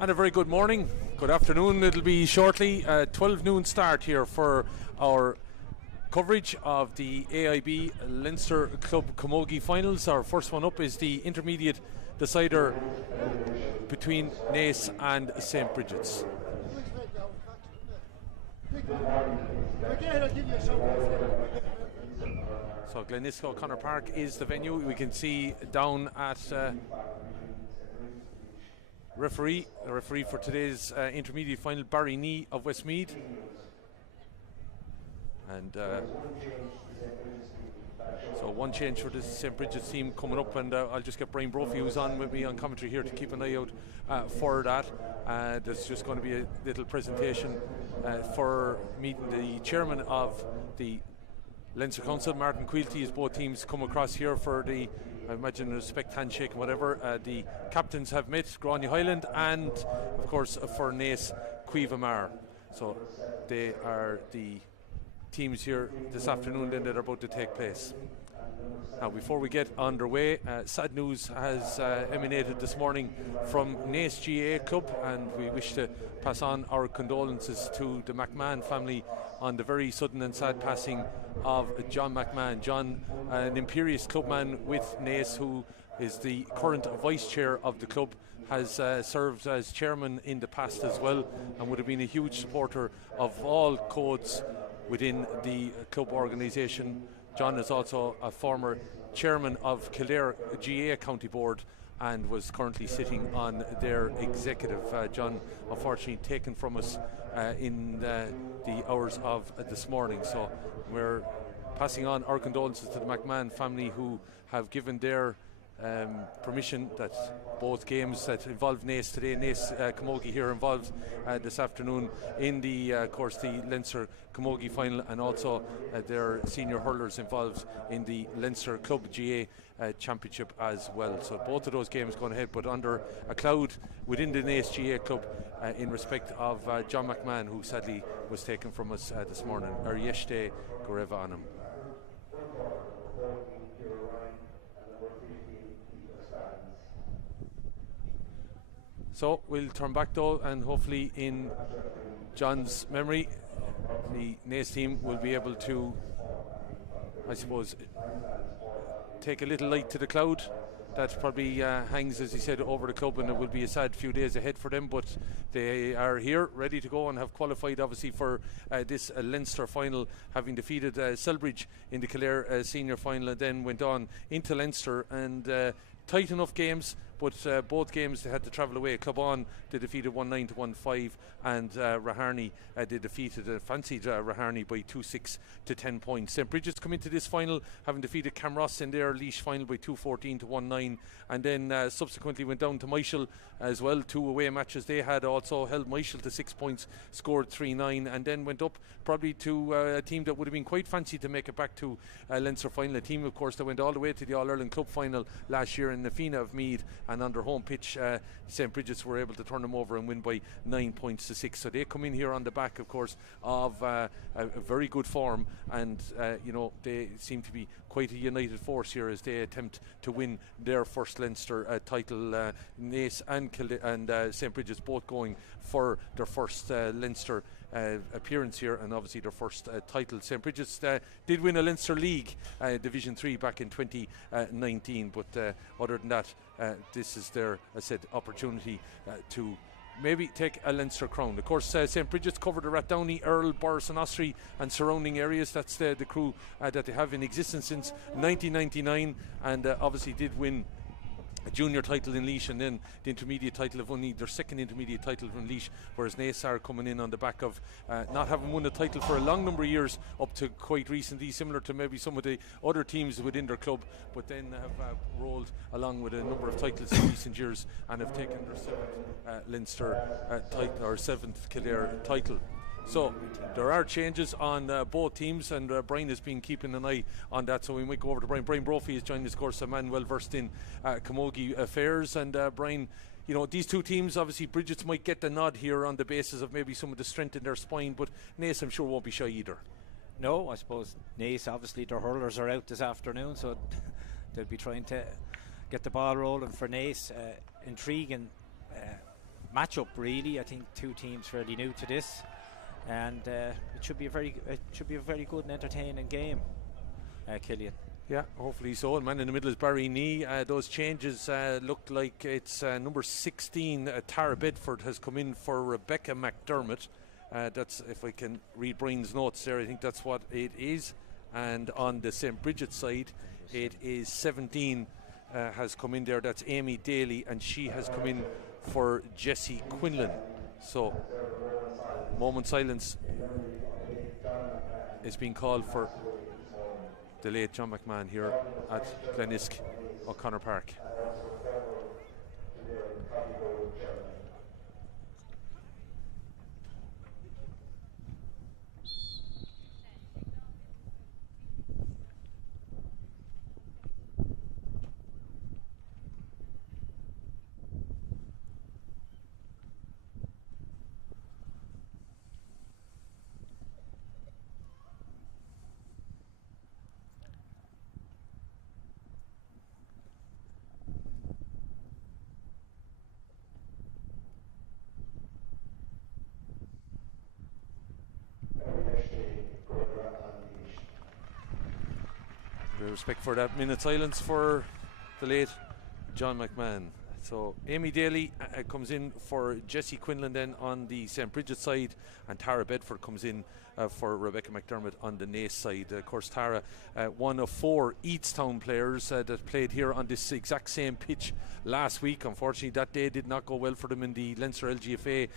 And a very good morning, good afternoon. It'll be shortly 12 noon start here for our coverage of the AIB Leinster Club Camogie finals. Our first one up is the intermediate decider between Naas and St. Brigid's. So Glenisco O'Connor Park is the venue. We can see down at the referee for today's intermediate final, Barry Nee of Westmeath. And so one change for the St. Brigid's team coming up, and I'll just get Brian Brophy, who's on with me on commentary here, to keep an eye out for that. There's just going to be a little presentation for meeting the chairman of the Leinster Council, Martin Quilty, as both teams come across here for the, I imagine, respect handshake and whatever. The captains have met, Grania Highland, and of course for Naas, Cueva Mar. So they are the teams here this afternoon then that are about to take place. Now, before we get underway, sad news has emanated this morning from Naas GAA Club, and we wish to pass on our condolences to the McMahon family on the very sudden and sad passing of John McMahon. John, an imperious clubman with Naas, who is the current vice chair of the club, has served as chairman in the past as well, and would have been a huge supporter of all codes within the club organisation. John is also a former chairman of Kildare GAA County Board and was currently sitting on their executive. John, unfortunately, taken from us in the hours of this morning. So we're passing on our condolences to the McMahon family, who have given their permission that both games that involve Naas today, Naas Camogie here involved this afternoon in the of course the Leinster Camogie final, and also their senior hurlers involved in the Leinster Club GA Championship as well. So both of those games going ahead, but under a cloud within the Naas GA Club in respect of John McMahon, who sadly was taken from us this morning. Ar yesterday Goreva Anam. So we'll turn back though, and hopefully in John's memory the Naas team will be able to, I suppose, take a little light to the cloud that probably hangs, as he said, over the club, and it will be a sad few days ahead for them, but they are here ready to go and have qualified obviously for this Leinster final, having defeated Selbridge in the Kildare senior final, and then went on into Leinster, and tight enough games, but both games they had to travel away. Clubon, they defeated 1-9 to 1-5, and Raharney, they defeated fancied Raharney by 2-6 to 10 points. St. Brigid's come into this final having defeated Camross in their Laois final by 2-14 to 1-9, and then subsequently went down to Michael as well. Two away matches they had also held Michael to 6 points, scored 3-9, and then went up probably to a team that would have been quite fancy to make it back to Leinster final, a team of course that went all the way to the All-Ireland Club final last year in the Fina of Meath, and on their home pitch St. Brigid's were able to turn them over and win by 9 points to 6. So they come in here on the back, of course, of a very good form, and you know, they seem to be quite a united force here as they attempt to win their first Leinster title. Naas and St. Brigid's both going for their first Leinster appearance here, and obviously their first title. St. Brigid's did win a Leinster League Division 3 back in 2019, but other than that, this is their, I said, opportunity to maybe take a Leinster crown. Of course, St. Brigid's covered the Rathdowney, Earl, Borris and Ossory and surrounding areas. That's the crew that they have in existence since 1999, and obviously did win a junior title in Laois, and then the intermediate title of only their second intermediate title from Laois, whereas Naas are coming in on the back of not having won a title for a long number of years up to quite recently, similar to maybe some of the other teams within their club, but then have rolled along with a number of titles in recent years and have taken their seventh Leinster title, or seventh Kildare title. So there are changes on both teams, and Brian has been keeping an eye on that, so we might go over to Brian. Brian Brophy is joining us, of course, a man well versed in camogie affairs. And Brian, you know, these two teams, obviously Brigid's might get the nod here on the basis of maybe some of the strength in their spine, but Naas, I'm sure, won't be shy either. No, I suppose Naas, obviously their hurlers are out this afternoon, so they'll be trying to get the ball rolling for Naas. Intriguing matchup really. I think two teams fairly new to this, and it should be a very good and entertaining game, Killian. Yeah, hopefully so. And man in the middle is Barry Nee. Those changes look like it's number 16, Tara Bedford, has come in for Rebecca McDermott. That's, if I can read Brian's notes there, I think that's what it is. And on the St. Brigid side, it is 17 has come in there. That's Amy Daly, and she has come in for Jessie Quinlan. So, moment silence is being called for the late John McMahon here at Glenisk O'Connor Park. Respect for that minute silence for the late John McMahon. So Amy Daly comes in for Jessie Quinlan then on the St. Brigid side, and Tara Bedford comes in for Rebecca McDermott on the Naas side. Of course, Tara, one of 4 Eatstown players that played here on this exact same pitch last week. Unfortunately, that day did not go well for them in the Leinster LGFA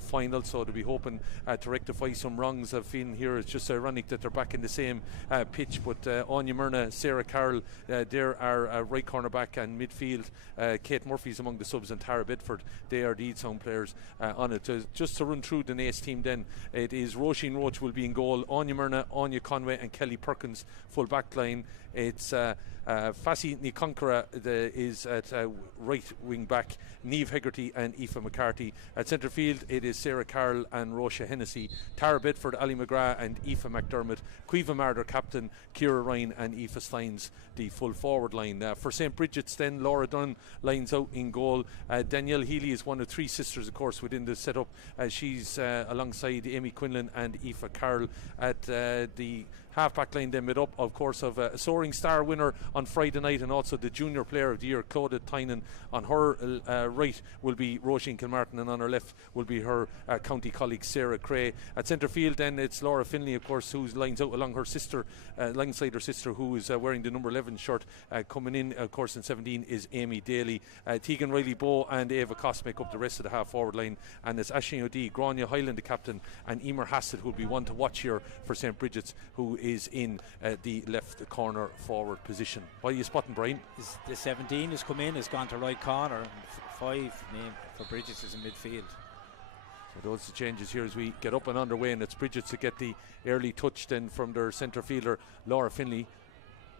final, so they'll be hoping to rectify some wrongs I've seen here. It's just ironic that they're back in the same pitch, but Anya Myrna, Sarah Carroll, there are right cornerback and midfield. Kate Murphy's among the subs, and Tara Bedford, they are the Eatstown players on it. Just to run through the Naas team then, it is Roisin Roach will be in goal, Anya Myrna, Anya Conway and Kelly Perkins full back line. It's Fassi Nikonkara is at right wing back, Niamh Hegarty and Aoife McCarthy. At centre field it is Sarah Carroll and Roisha Hennessy, Tara Bedford, Ali McGrath and Aoife McDermott, Cueva Marder captain, Ciara Ryan and Aoife Steins the full forward line. For St. Brigid's then, Laura Dunn lines out in goal. Danielle Healy is one of 3 sisters of course within the setup. She's alongside Amy Quinlan and Aoife Carroll. At the half-back line then, made up of course of a Soaring Star winner on Friday night and also the Junior Player of the Year, Claudia Tynan. On her right will be Roisin Kilmartin, and on her left will be her county colleague Sarah Cray. At centre field then it's Laura Finley of course, who lines out along her sister, alongside her sister, who is wearing the number 11 shirt. Coming in of course in 17 is Amy Daly. Tegan Riley Bowe and Ava Cost make up the rest of the half forward line, and it's Aisling O'Dea, Grania Highland the captain, and Emer Hassett who will be one to watch here for St. Brigid's, who is in the left corner forward position. What are you spotting, Brian? The 17 has come in, has gone to right corner, and 5 name for Brigid's is in midfield. So those are the changes here as we get up and underway, and it's Brigid's to get the early touch then from their centre fielder Laura Finley,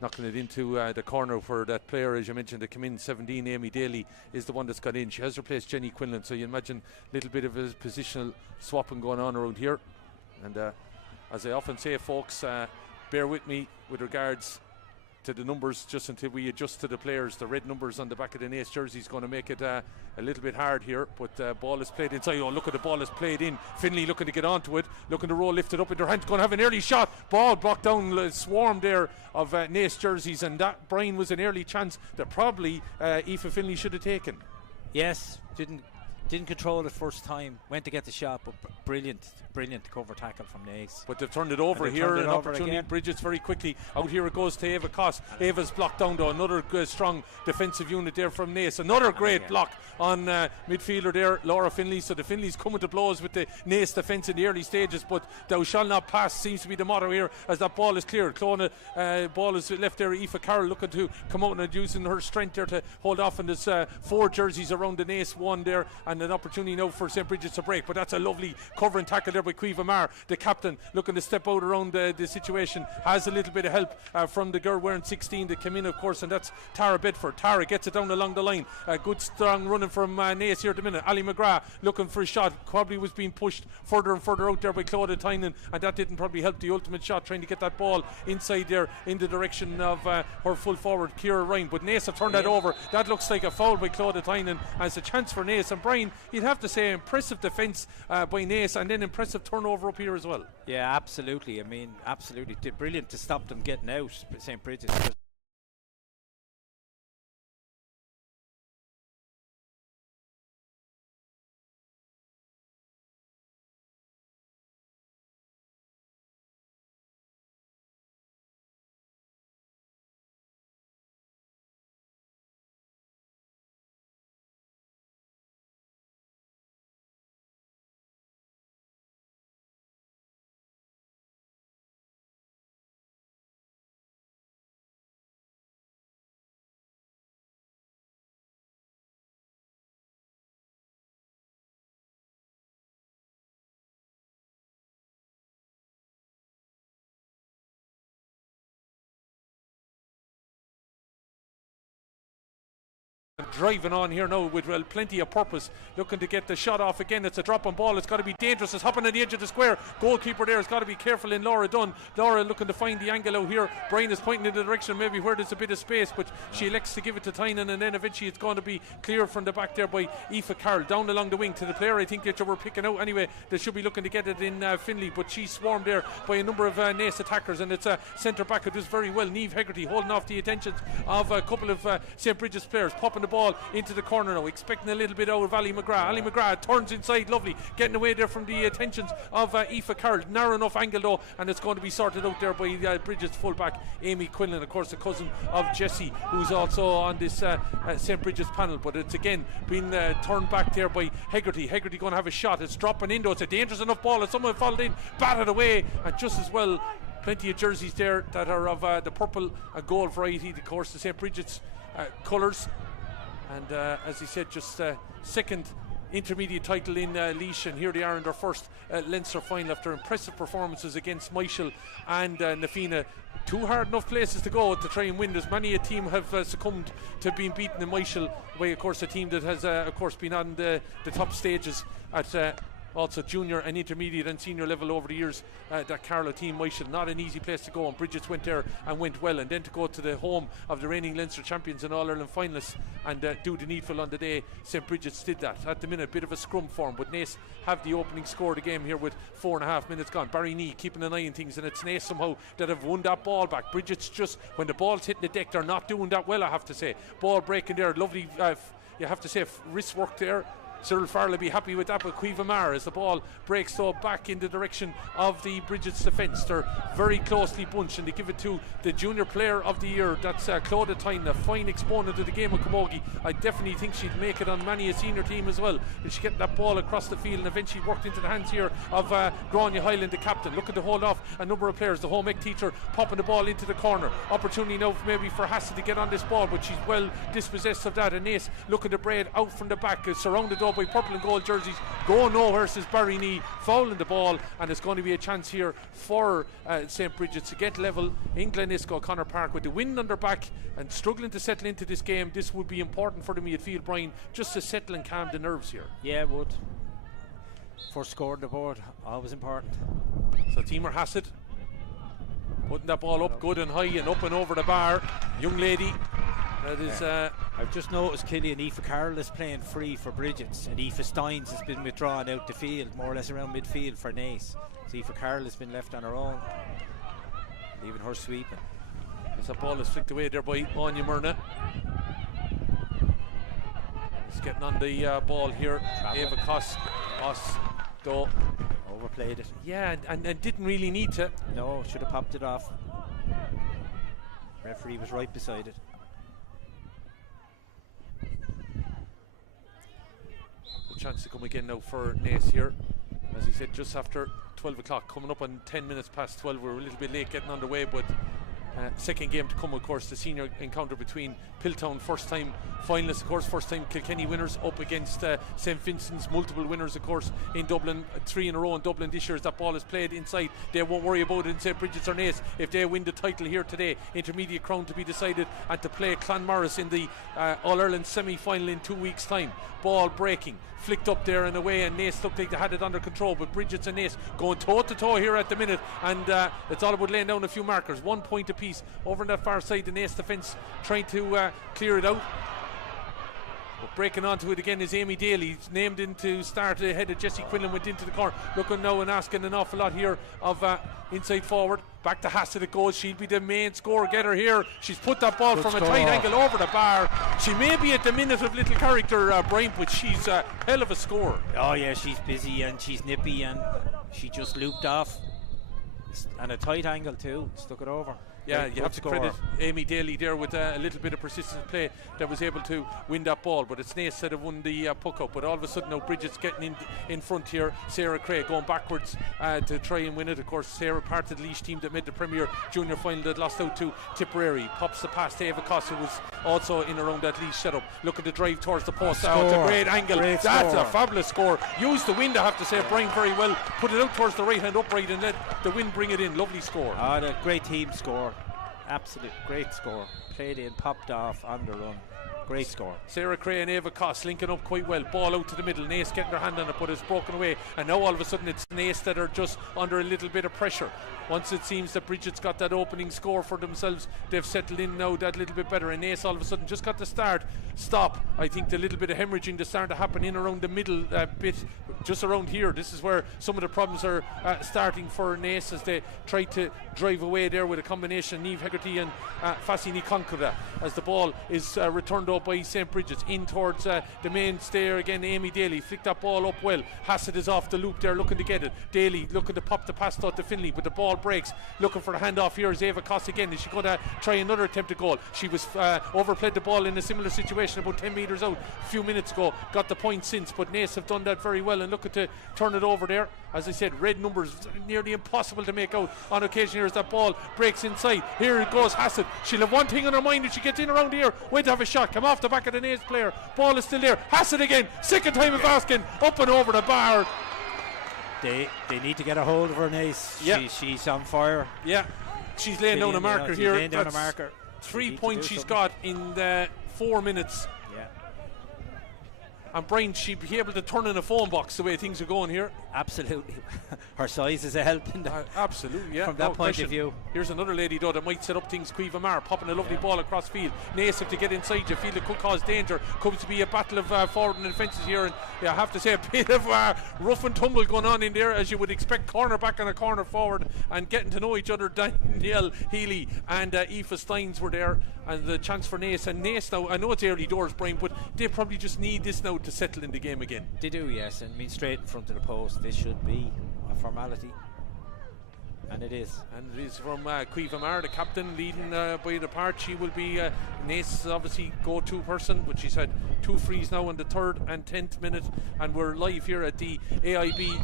knocking it into the corner for that player, as you mentioned, that came in. 17, Amy Daly, is the one that's got in. She has replaced Jenny Quinlan, so you imagine a little bit of a positional swapping going on around here. And as I often say, folks, bear with me with regards to the numbers just until we adjust to the players. The red numbers on the back of the Naas jersey is going to make it a little bit hard here, but ball is played inside. Oh, look at the ball is played in. Finley looking to get onto it, looking to roll, lift it up in their hand, going to have an early shot. Ball blocked down, a swarm there of Naas jerseys, and that, Brian, was an early chance that probably Aoife Finley should have taken. Yes, didn't control it first time, went to get the shot, but brilliant cover tackle from Naas. But they've turned it over here, an opportunity. Brigid's very quickly out here, it goes to Ava Cost. Ava's blocked down though, another strong defensive unit there from Naas. Another great block on midfielder there, Laura Finley. So the Finleys coming to blows with the Naas defence in the early stages, but thou shall not pass seems to be the motto here as that ball is cleared. Clona ball is left there. Aoife Carroll looking to come out and using her strength there to hold off, and there's 4 jerseys around the Naas one there, and an opportunity now for St. Brigid's to break. But that's a lovely covering tackle there by Cueva Marr, the captain, looking to step out around the situation. Has a little bit of help from the girl wearing 16 that came in, of course, and that's Tara Bedford. Tara gets it down along the line. Good strong running from Naas here at the minute. Ali McGrath looking for a shot, probably was being pushed further and further out there by Claudia Tynan, and that didn't probably help the ultimate shot, trying to get that ball inside there in the direction of her full forward Ciara Ryan. But Naas have turned that over. That looks like a foul by Claudia Tynan, and it's a chance for Naas. And Brian, Brian, you'd have to say impressive defence by Naas, and then impressive turnover up here as well. Yeah, absolutely. I mean, absolutely. Brilliant to stop them getting out, St. Brigid's. Driving on here now with plenty of purpose, looking to get the shot off again. It's a drop on ball, it's got to be dangerous, it's hopping on the edge of the square. Goalkeeper there has got to be careful in Laura Dunn. Laura looking to find the angle out here. Brian is pointing in the direction maybe where there's a bit of space, but she elects to give it to Tynan, and then eventually it's going to be cleared from the back there by Aoife Carroll down along the wing to the player I think that you were picking out anyway. They should be looking to get it in Finley, but she's swarmed there by a number of Naas attackers, and it's a centre back who does very well. Niamh Hegarty holding off the attentions of a couple of St. Brigid's players, popping the ball into the corner now, expecting a little bit out of Ali McGrath. Ali McGrath turns inside, lovely, getting away there from the attentions of Aoife Carroll. Narrow enough angle though, and it's going to be sorted out there by Brigid's fullback Amy Quinlan, of course the cousin of Jessie, who's also on this St. Brigid's panel, but it's again been turned back there by Hegarty. Hegarty going to have a shot, it's dropping in though, it's a dangerous enough ball, and someone followed in, batted away, and just as well plenty of jerseys there that are of the purple and gold variety, of course the St. Brigid's colours. And as he said, just second intermediate title in Laois, and here they are in their first Leinster final after impressive performances against Michael and Nafina. Two hard enough places to go to try and win. There's many a team have succumbed to being beaten in Michael by, of course, a team that has of course been on the top stages at also junior and intermediate and senior level over the years. That Carlow team, Michael, not an easy place to go, and Brigid's went there and went well, and then to go to the home of the reigning Leinster champions and All-Ireland finalists and do the needful on the day. St. Brigid's did that. At the minute, bit of a scrum form, but Naas have the opening score of the game here with 4.5 minutes gone. Barry Nee keeping an eye on things, and it's Naas somehow that have won that ball back. Brigid's just, when the ball's hitting the deck, they're not doing that well, I have to say. Ball breaking there, lovely, you have to say, wrist work there. Cyril Farrell be happy with that, with Cueva Mar as the ball breaks so back in the direction of the Brigid's defence. They're very closely bunched, and they give it to the junior player of the year. That's Claudia Tynan, a fine exponent of the game of camogie. I definitely think she'd make it on many a senior team as well. She get that ball across the field and eventually worked into the hands here of Grania Hyland, the captain, looking to hold off a number of players. The home ec teacher popping the ball into the corner. Opportunity now maybe for Hassel to get on this ball, but she's well dispossessed of that. And Naas looking to braid out from the back, surrounded though by purple and gold jerseys. Go nowhere, says Barry Nee, fouling the ball, and it's going to be a chance here for St. Brigid's to get level in Glenisco, Connor Park, with the wind on their back and struggling to settle into this game. This would be important for the midfield, Brian, just to settle and calm the nerves here. Yeah, it would. First score on the board, always important. So Timur Hassett putting that ball up good and high and up and over the bar. Young lady that is I've just noticed Killian Aoife Carroll is playing free for Brigid's, and Aoife Steins has been withdrawn out the field, more or less around midfield for Naas. So Aoife Carroll has been left on her own, leaving her sweeping. As that ball is flicked away there by Anya Myrna. He's getting on the ball here. Ava Koss though overplayed it. Yeah, and didn't really need to. No, should have popped it off. Referee was right beside it. Chance to come again now for Naas here. As he said, just after 12 o'clock, coming up on 10 minutes past 12. We're a little bit late getting underway, but second game to come, of course, the senior encounter between Piltown, first time finalists, of course, first time Kilkenny winners up against St. Vincent's, multiple winners, of course, in Dublin, 3 in a row in Dublin this year. As that ball is played inside, they won't worry about it in St. Brigid's or Naas if they win the title here today. Intermediate crown to be decided, and to play Clonmorris in the All-Ireland semi-final in 2 weeks' time. Ball breaking, flicked up there and away, and Naas looked like they had it under control, but Brigid's and Naas going toe to toe here at the minute, and it's all about laying down a few markers. 1 point apiece over on that far side. The Naas defence trying to clear it out. But breaking onto it again is Amy Daly, named in to start ahead of Jessie Quinlan, went into the corner. Looking now and asking an awful lot here of inside forward. Back to Hassett it goes. She'll be the main score getter here. She's put that ball from a tight angle over the bar. She may be a diminutive little character, Brian, but she's a hell of a scorer. Oh yeah, she's busy and she's nippy, and she just looped off. And a tight angle too, stuck it over. Yeah, you have to credit Amy Daly there with a little bit of persistent play that was able to win that ball. But it's Naas that have won the puck up. But all of a sudden now Brigid's getting in front here. Sarah Craig going backwards to try and win it. Of course, Sarah, part of the Laois team that made the Premier Junior final that lost out to Tipperary. Pops the pass to Eva Costa, who was also in around that Laois setup. Look at the drive towards the post. It's a great angle. That's a fabulous score. Used the wind, I have to say, Brian, very well. Put it out towards the right hand upright and let the wind bring it in. Lovely score. The great team score. Absolute great score. Played in, popped off, on the run. Great score. Sarah Cray and Eva Cost linking up quite well. Ball out to the middle. Naas getting their hand on it, but it's broken away. And now all of a sudden it's Naas that are just under a little bit of pressure. Once it seems that Brigid's got that opening score for themselves, they've settled in now that little bit better. And Naas all of a sudden just got the stop. I think the little bit of hemorrhaging that's starting to happen in around the middle bit, just around here. This is where some of the problems are starting for Naas as they try to drive away there with a combination of Niamh Hegarty and Fassini Concora as the ball is returned up by St. Brigid's in towards the main stair again. Amy Daly flicked that ball up well. Hassett is off the loop there looking to get it. Daly looking to pop the pass out to Finlay, but the ball breaks. Looking for the handoff here is Eva Cost again. Is she going to try another attempted goal? She was overplayed the ball in a similar situation about 10 metres out a few minutes ago. Got the point since, but Naas have done that very well and looking to turn it over there. As I said, red numbers, nearly impossible to make out on occasion here as that ball breaks inside. Here it goes Hassett. She'll have one thing on her mind if she gets in around here. Went to have a shot, come off the back of the Naas player. Ball is still there. Hassett again, second time of asking, up and over the bar. They need to get a hold of her, Naas. Yeah. She's on fire. Yeah, she's laying down a marker here. Laying down a marker. 3 points she's got in the 4 minutes. Yeah. And Brian, she'd be able to turn in a phone box the way things are going here. Absolutely. Her size is a help in that. Absolutely, yeah. From that point of view. Here's another lady though that might set up things. Cueva Mar popping a lovely ball across field. Naas have to get inside. You feel it could cause danger. Comes to be a battle of forward and defences here. And I have to say a bit of rough and tumble going on in there, as you would expect. Corner back and a corner forward and getting to know each other. Danielle Healy and Aoife Steins were there. And the chance for Naas. And Naas now, I know it's early doors, Brian, but they probably just need this now to settle in the game again. They do, yes. And I mean, straight in front of the post. This should be a formality. And it is. And it is from Cueva Mar, the captain, leading by the part. She will be Naas' obviously go-to person, but she's had 2 frees now in the 3rd and 10th minute. And we're live here at the AIB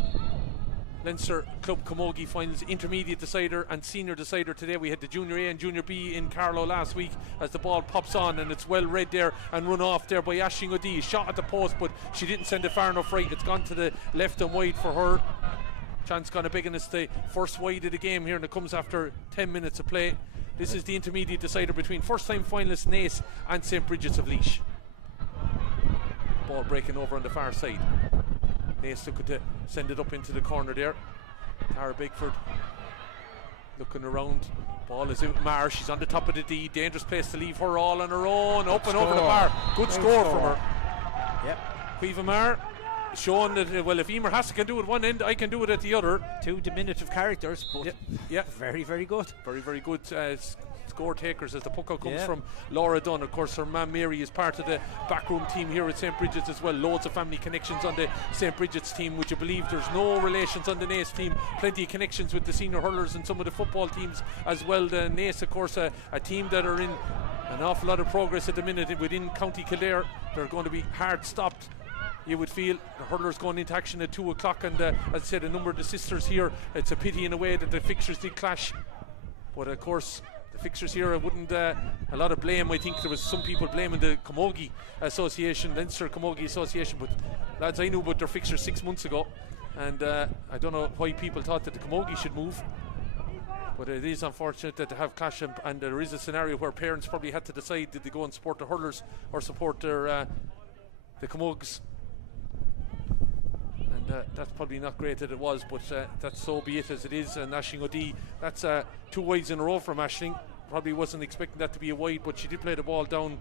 Leinster Club Camogie Finals, intermediate decider and senior decider today. We had the Junior A and Junior B in Carlow last week as the ball pops on and it's well read there and run off there by Aisling O'Dea. Shot at the post, but she didn't send it far enough right. It's gone to the left and wide for her. Chance kind of big, and it's the first wide of the game here, and it comes after 10 minutes of play. This is the intermediate decider between first time finalists Naas and St. Brigid's of Laois. Ball breaking over on the far side. Naas looking to send it up into the corner there. Tara Bigford looking around. Ball is out. Mar, she's on the top of the D. Dangerous place to leave her all on her own. Up and over the bar. Good score from her. Yep. Cueva Mar showing that, well, if Emer Hassett can do it one end, I can do it at the other. 2 diminutive characters, but very, very good. Very, very good score takers as the puck out comes from Laura Dunn. Of course, her mum Mary is part of the backroom team here at St. Brigid's as well. Loads of family connections on the St. Brigid's team. Would you believe there's no relations on the Naas team? Plenty of connections with the senior hurlers and some of the football teams as well. The Naas, of course, a team that are in an awful lot of progress at the minute within County Kildare. They're going to be hard stopped, you would feel. The hurlers going into action at 2 o'clock, and as I said, a number of the sisters here. It's a pity in a way that the fixtures did clash, but of course the fixtures here, I wouldn't a lot of blame. I think there was some people blaming the Camogie Association, Leinster Camogie Association, but lads, I knew about their fixtures 6 months ago, and I don't know why people thought that the Camogie should move. But it is unfortunate that they have clash, and there is a scenario where parents probably had to decide, did they go and support the hurlers or support their the Camogues. And that's probably not great that it was, but that's so be it as it is. And Aisling O'Dea, that's 2 wides in a row from Aisling. Probably wasn't expecting that to be a wide, but she did play the ball down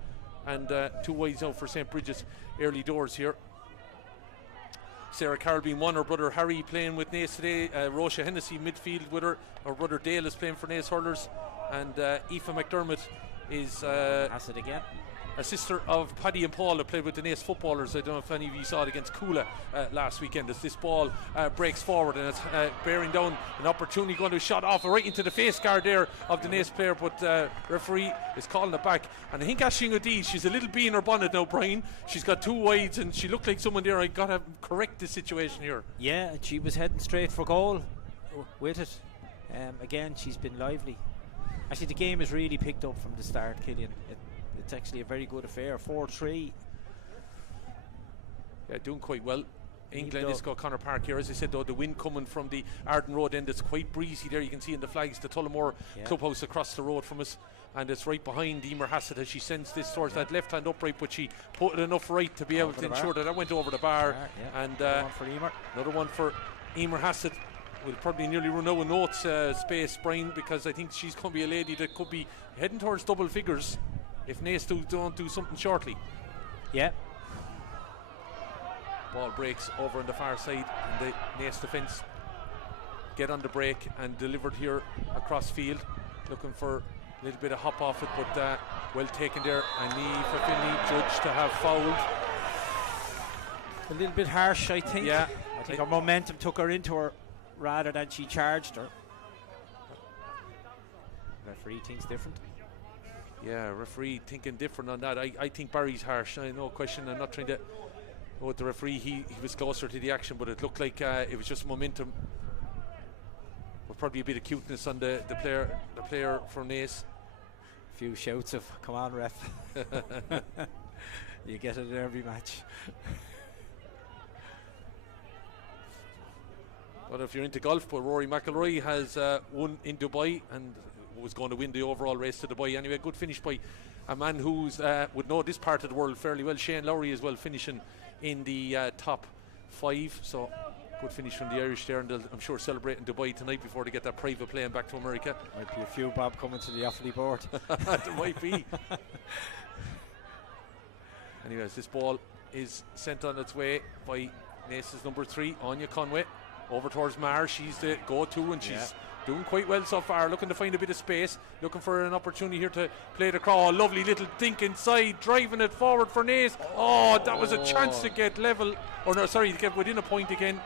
and 2 wides now for St. Brigid's early doors here. Sarah Carroll being one, her brother Harry playing with Naas today, Rocha Hennessy midfield with her brother Dale is playing for Naas hurlers, and Aoife McDermott is again. A sister of Paddy and Paul, who played with the Naas footballers. I don't know if any of you saw it against Coola last weekend, as this ball breaks forward and it's bearing down an opportunity, going to shot off right into the face guard there of the Naas player, but referee is calling it back. And I think Aisling O'Dea, she's a little bee in her bonnet now, Brian. She's got 2 wides and she looked like someone there. I got to correct this situation here. Yeah, she was heading straight for goal with it. Again, she's been lively. Actually, the game has really picked up from the start, Killian. It's actually a very good affair. 4-3. Yeah, doing quite well. England is got Connor Park here. As I said, though, the wind coming from the Arden Road end, it's quite breezy there. You can see in the flags the Tullamore clubhouse across the road from us, and it's right behind Emer Hassett as she sends this towards that left hand upright, but she put it enough right to be able to ensure that went over the bar. And another one for Emer Hassett. Will probably nearly run out of notes space, Brian, because I think she's going to be a lady that could be heading towards double figures if Naas don't do something shortly. Yeah. Ball breaks over on the far side, and the Naas defence get on the break and delivered here across field, looking for a little bit of hop off it, but well taken there. And Aoife Finley judged to have fouled. A little bit harsh, I think. Yeah. I think her momentum took her into her rather than she charged her. Referee thinks different. Yeah, referee thinking different on that. I think Barry's harsh, no question. I'm not trying to go with the referee. He was closer to the action, but it looked like it was just momentum. With probably a bit of cuteness on the player from Naas. A few shouts of "come on, ref." You get it in every match. But if you're into golf, but Rory McIlroy has won in Dubai and was going to win the overall race to Dubai. Anyway, good finish by a man who's would know this part of the world fairly well. Shane Lowry as well, finishing in the top 5. So good finish from the Irish there, and they'll, I'm sure, celebrating Dubai tonight before they get that private plane back to America. Might be a few bob coming to the Offaly board. There might be. Anyways, this ball is sent on its way by Naas's number 3, Anya Conway, over towards Mar. She's the go-to, and she's doing quite well so far, looking to find a bit of space, looking for an opportunity here to play the crawl. Lovely little dink inside, driving it forward for Naas. Oh, that was a chance to get level, or no, sorry, to get within a point again.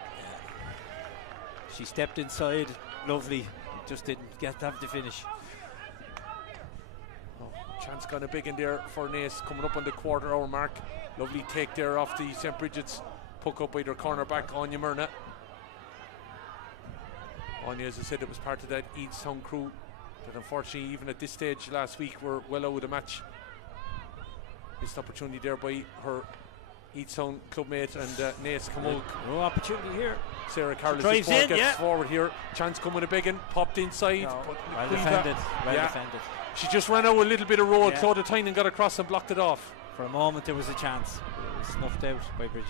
She stepped inside, lovely, just didn't get to have the finish. Chance kind of big in there for Naas, coming up on the quarter-hour mark. Lovely take there off the St. Brigid's puck up by their cornerback, Anya Myrna. Anya, as I said, it was part of that Eadstown crew that unfortunately, even at this stage last week, were well out of the match. Missed opportunity there by her Eadstown clubmate, and Naas Camogue. No opportunity here. Sarah Carlos gets forward here. Chance coming to Biggin, popped inside. No. Well defended. Well defended. She just ran out a little bit of road. Clodagh Tynan got across and blocked it off. For a moment there was a chance. It was snuffed out by Brigid.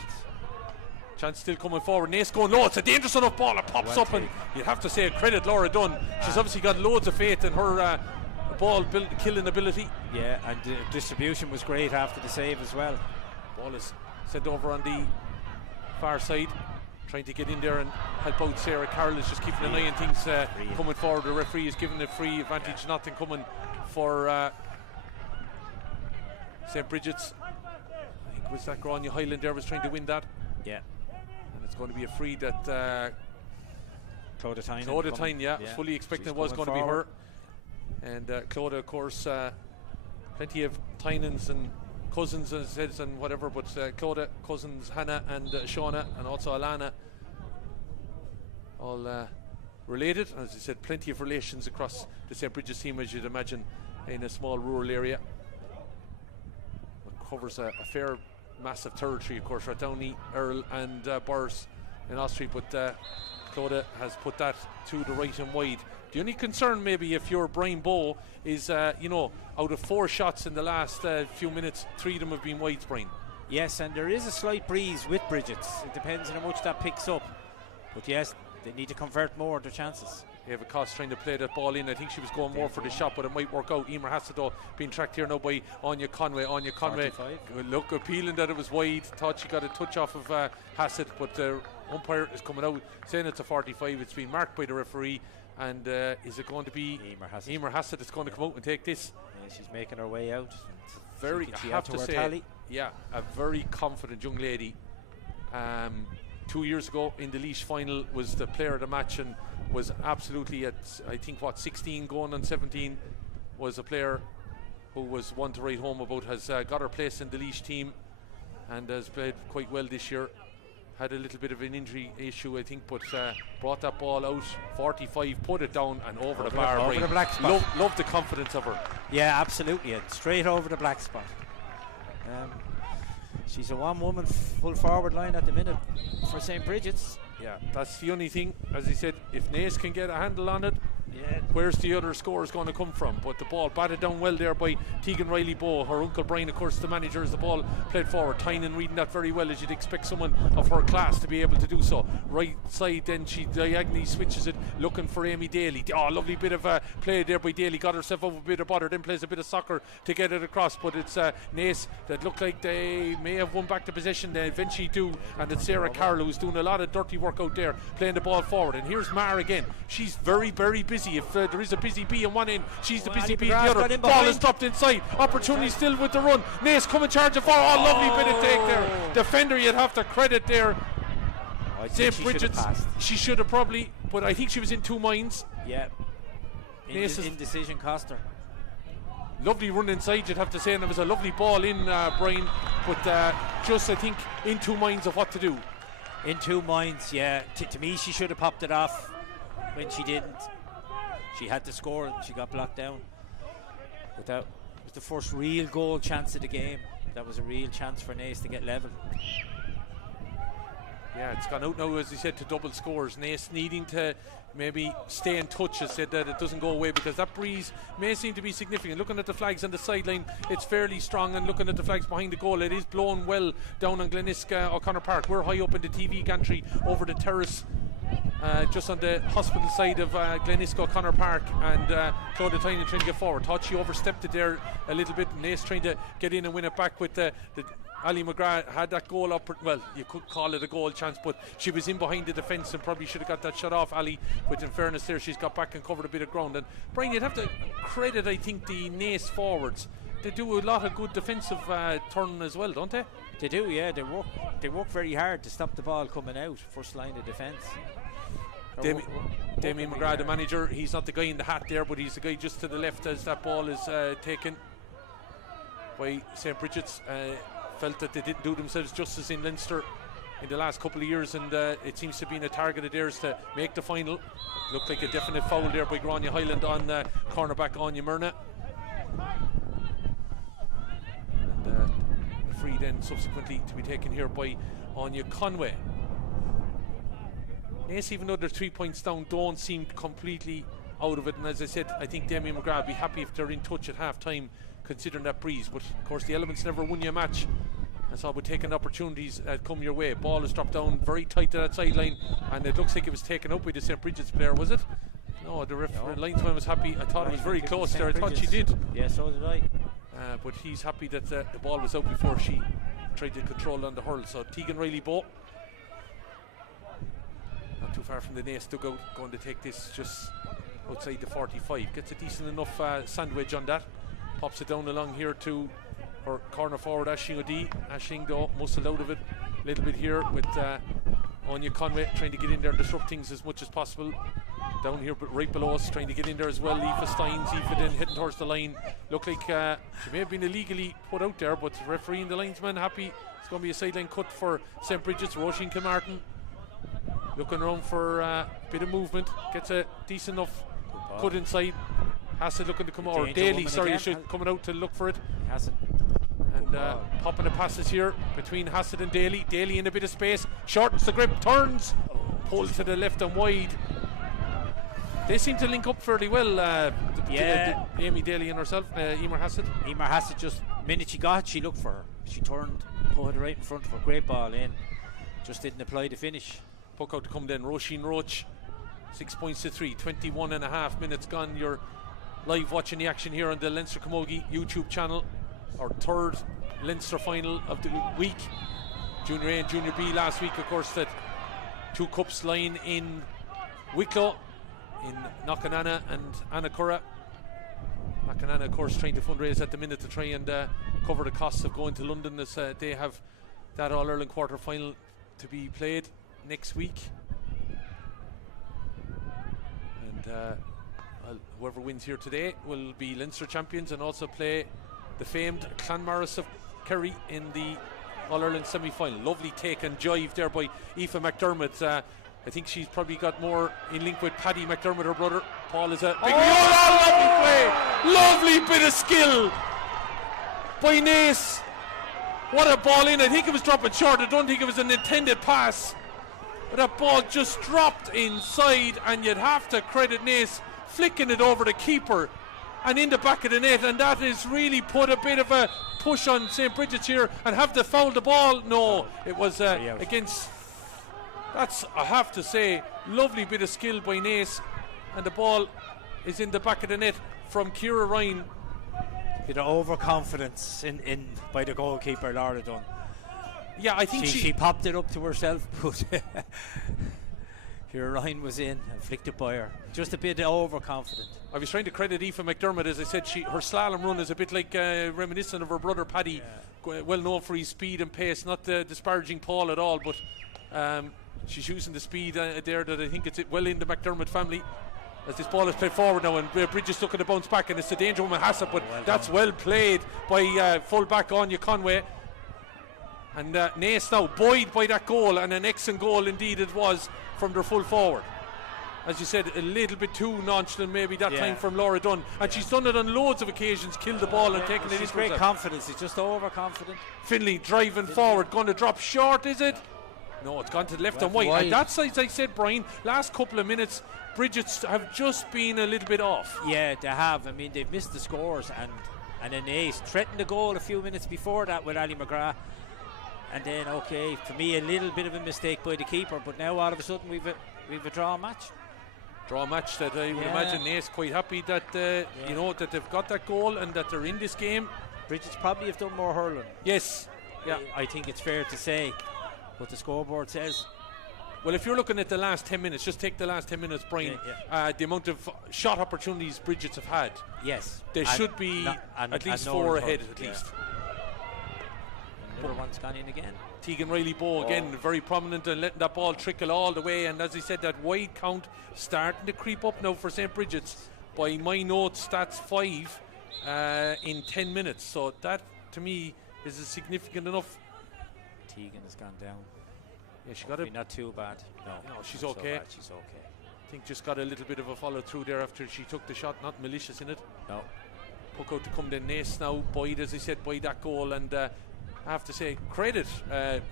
Chance still coming forward. Naas going low. It's a dangerous enough ball. It pops up, and you have to say credit Laura Dunn. She's obviously got loads of faith in her ball killing ability. Yeah, and the distribution was great after the save as well. Ball is sent over on the far side, trying to get in there and help out. Sarah Carroll is just keeping an eye on things coming forward. The referee is giving a free advantage. Nothing coming for St. Brigid's. I think was that Grania Highland there was trying to win that. Yeah. And it's going to be a free that Clodagh Tynan, was fully expecting it was going to be her. And Clodagh, of course, plenty of Tynans and cousins and whatever, but Clodagh, cousins Hannah and Shauna, and also Alana, all related. As I said, plenty of relations across the St. Brigid's team, as you'd imagine, in a small rural area. It covers a fair massive territory, of course, Rathdowney, Earl and Burrs in Osprey, but Clodagh has put that to the right and wide. The only concern maybe if you're Brian Bowe is, out of 4 shots in the last few minutes, 3 of them have been wides, Brian. Yes, and there is a slight breeze with Brigid's. It depends on how much that picks up. But yes, they need to convert more of their chances. Eva Cost trying to play that ball in. I think she was going more for the shot, but it might work out. Emer Hassett though being tracked here now by Anya Conway. Look, appealing that it was wide. Thought she got a touch off of Hassett, but the umpire is coming out saying it's a 45. It's been marked by the referee. And is it going to be Emer Hassett that's going to come out and take this? Yeah, she's making her way out. Very, I have to say, yeah, a very confident young lady. 2 years ago in the Laois final was the player of the match and was absolutely at, I think, 16 going on 17, was a player who was one to write home about, has got her place in the Laois team and has played quite well this year. Had a little bit of an injury issue, I think, but brought that ball out, 45, put it down and over the bar. Over the black spot. Love the confidence of her. Yeah, absolutely, and straight over the black spot. She's a one-woman full forward line at the minute for St. Brigid's. Yeah, that's the only thing. As I said, if Naas can get a handle on it, yeah, where's the other scores going to come from? But the ball batted down well there by Tegan Riley-Bowe. Her uncle Brian, of course, the manager, as the ball played forward. Tynan reading that very well, as you'd expect someone of her class to be able to do so. Right side, then she diagonally switches it, looking for Amy Daly. Oh, lovely bit of play there by Daly. Got herself over a bit of butter, then plays a bit of soccer to get it across. But it's Naas that look like they may have won back the possession. They eventually do, and it's Sarah Carroll who's doing a lot of dirty work out there, playing the ball forward. And here's Mar again. She's very, very busy. If there is a busy bee on one end, she's the busy bee on the other. Ball is dropped inside. Opportunity still with the run. Naas come in charge of 4. Oh, lovely bit of take there. Defender, you'd have to credit there. St. Brigid's, she should have probably, but I think she was in two minds. Yeah. Indecision cost her. Lovely run inside, you'd have to say, and it was a lovely ball in, Brian, but just, I think, in two minds of what to do. In two minds, yeah. To me, she should have popped it off when she didn't. She had to score and she got blocked down. But that was the first real goal chance of the game. That was a real chance for Naas to get level. Yeah, it's gone out now, as he said, to double scores. Naas needing to maybe stay in touch, as said, that it doesn't go away, because that breeze may seem to be significant. Looking at the flags on the sideline, it's fairly strong, and looking at the flags behind the goal, it is blowing well down on Gleniska O'Connor Park. We're high up in the TV gantry over the terrace, just on the hospital side of Gleniska O'Connor Park, and Claudia Tynan trying to get forward. Thought she overstepped it there a little bit. Naas trying to get in and win it back with the Ali McGrath had that goal up. Well, you could call it a goal chance, but she was in behind the defence and probably should have got that shot off Ali. But in fairness there, she's got back and covered a bit of ground. And Brian, you'd have to credit, I think, the Naas forwards. They do a lot of good defensive turn as well, don't they? They do, yeah. They work very hard to stop the ball coming out. First line of defence. Damien McGrath, the manager, he's not the guy in the hat there, but he's the guy just to the left as that ball is taken by St. Brigid's. Felt that they didn't do themselves justice in Leinster in the last couple of years, and it seems to be a target of theirs to make the final. Looked like a definite foul there by Grania Highland on cornerback Anya Myrna. And free then subsequently to be taken here by Anya Conway. Naas, even though they're 3 points down, don't seem completely out of it, and as I said, I think Damien McGrath would be happy if they're in touch at half time, considering that breeze. But of course the elements never won you a match, and so with taking opportunities that come your way. Ball is dropped down very tight to that sideline, and it looks like it was taken up by the St. Brigid's player, was it? No, the linesman was happy. I thought it was very close there. I thought she did. Yeah, so did I. But he's happy that the ball was out before she tried to control on the hurl. So Tegan Riley-Bowe, not too far from the Naas dugout, going to take this just outside the 45. Gets a decent enough sandwich on that. Pops it down along here to her corner forward Aisling O'Dea. Aisling though muscled out of it a little bit here with Anya Conway trying to get in there and disrupt things as much as possible. Down here but right below us trying to get in there as well, Aoife Steins. Aoife then heading towards the line. Looked like she may have been illegally put out there, but referee and the linesman happy. It's going to be a sideline cut for St. Brigid's. Roisin Kilmartin looking around for a bit of movement, gets a decent enough cut inside. Hassett looking to come out, or Daly, sorry, coming out to look for it. Hassett. And popping the passes here between Hassett and Daly. Daly in a bit of space, shortens the grip, turns, pulls to the left and wide. They seem to link up fairly well, Amy Daly and herself, Emer Hassett. Emer Hassett, just minute she got it, she looked for her. She turned, put it right in front of her, great ball in. Just didn't apply the finish. Puck out to come then, Roisin Roach 6 points to 3. 21 and a half minutes gone. You're live watching the action here on the Leinster Camogie YouTube channel. Our third Leinster final of the week. Junior A and Junior B last week, of course, that 2 cups lying in Wicklow, in Knockananna and Annacurra. Knockananna, of course, trying to fundraise at the minute to try and cover the costs of going to London, as they have that All-Ireland quarter-final to be played next week. And whoever wins here today will be Leinster champions and also play the famed Clonmaris of Kerry in the All-Ireland semi-final. Lovely take and jive there by Aoife McDermott. I think she's probably got more in link with Paddy McDermott, her brother. Paul is a big lovely play. Lovely bit of skill by Naas. What a ball in. I think it was dropping short. I don't think it was an intended pass. But that ball just dropped inside, and you'd have to credit Naas flicking it over the keeper and in the back of the net, and that has really put a bit of a push on St. Brigid's here. And have they fouled the ball? No, it was against. That's, I have to say, lovely bit of skill by Naas, and the ball is in the back of the net from Ciara Ryan. Bit of overconfidence in by the goalkeeper, Laura Dunn. Yeah, I think she popped it up to herself, but Ciara Ryan was in and flicked it by her. Just a bit overconfident. I was trying to credit Aoife McDermott. As I said, her slalom run is a bit like reminiscent of her brother Paddy, well known for his speed and pace. Not disparaging Paul at all, but she's using the speed there that I think it's well in the McDermott family. As this ball is played forward now, and Brigid's looking to bounce back, and it's a danger from Hassett, but that's well played by full-back Anya Conway. And Naas now buoyed by that goal, and an excellent goal indeed it was from their full forward. As you said, a little bit too nonchalant maybe that time from Laura Dunn, and she's done it on loads of occasions, killed the ball and taken it into great confidence. It's just overconfident. Finlay driving forward, going to drop short, is it? No, it's gone to the left and wide. And that's, as I said, Brian, last couple of minutes Brigid's have just been a little bit off. Yeah, they have. I mean, they've missed the scores, and then Naas threatened the goal a few minutes before that with Ali McGrath. And then, okay, for me, a little bit of a mistake by the keeper, but now all of a sudden we've a draw match. Draw match that I would imagine Naas quite happy that you know, that they've got that goal and that they're in this game. Brigid's probably have done more hurling. Yes, yeah, I think it's fair to say what the scoreboard says. Well, if you're looking at the last 10 minutes, just take the last 10 minutes, Brian. The amount of shot opportunities Brigid's have had. Yes, they should be at least 4 ahead at least. Another one's gone in again. Tegan Riley-Bowe again, very prominent and letting that ball trickle all the way. And as I said, that wide count starting to creep up now for St. Brigid's. By my notes, that's 5 in 10 minutes. So that, to me, is a significant enough. Tegan has gone down. Yeah, she got it. Not too bad. No, she's okay. So she's okay. I think just got a little bit of a follow through there after she took the shot. Not malicious in it. No. Puck out to come then. Naas now buoyed, as I said, by that goal, and I have to say, credit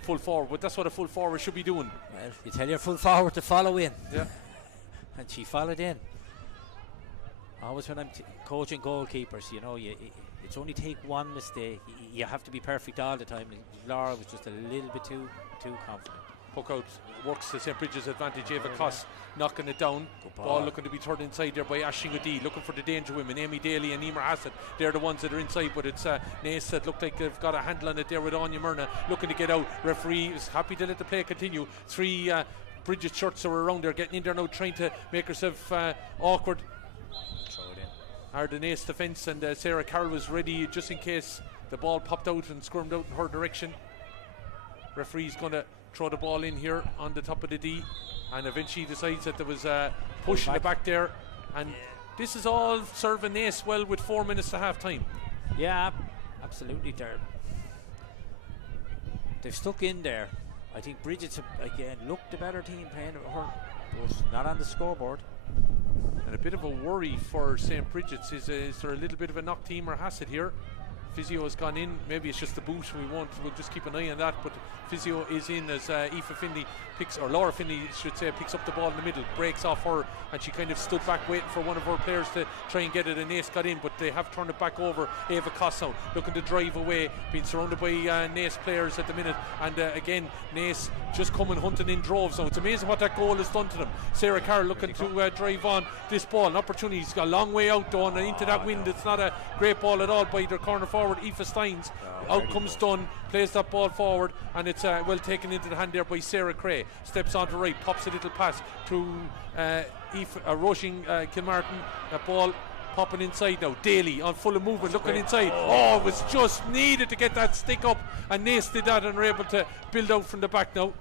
full forward, but that's what a full forward should be doing. Well, you tell your full forward to follow in. Yeah. And she followed in. Always when I'm coaching goalkeepers, you know, it's only take one mistake. You have to be perfect all the time. Laura was just a little bit too confident. Puck out works to St. Brigid's advantage. Eva Koss knocking it down. Ball looking to be turned inside there by Aisling O'Dea, looking for the danger women. Amy Daly and Emer Hassett, they're the ones that are inside, but it's Naas that look like they've got a handle on it there with Anya Myrna looking to get out. Referee is happy to let the play continue. 3 Brigid shirts are around there, getting in there now, trying to make herself awkward. Throw it in. Our Naas defence, and Sarah Carroll was ready just in case the ball popped out and squirmed out in her direction. Referee's going to throw the ball in here on the top of the D, and eventually decides that there was a push in the back there, and this is all serving Naas well with 4 minutes to half time. Yeah, absolutely. They've stuck in there. I think Brigid's again looked the better team playing her, but not on the scoreboard. And a bit of a worry for St. Brigid's is there a little bit of a knock team or Hassett here Physio has gone in. Maybe it's just the boot. We'll just keep an eye on that. But Physio is in as Aoife Finley Laura Finley should say, picks up the ball in the middle, breaks off her, and she kind of stood back waiting for one of her players to try and get it, and Naas got in, but they have turned it back over. Ava Cossau looking to drive away, being surrounded by Naas players at the minute, and again Naas just coming hunting in droves now. It's amazing what that goal has done to them. Sarah Carroll looking to drive on this ball, an opportunity. He's got a long way out though, and into that wind. It's not a great ball at all by their corner forward Aoife Steins. Out comes Dunn, plays that ball forward, and it's well taken into the hand there by Sarah Cray. Steps on to right, pops a little pass to Roisin Kilmartin. That ball popping inside now. Daly on full of movement, looking inside. Oh, it was just needed to get that stick up, and Naas did that and are able to build out from the back now.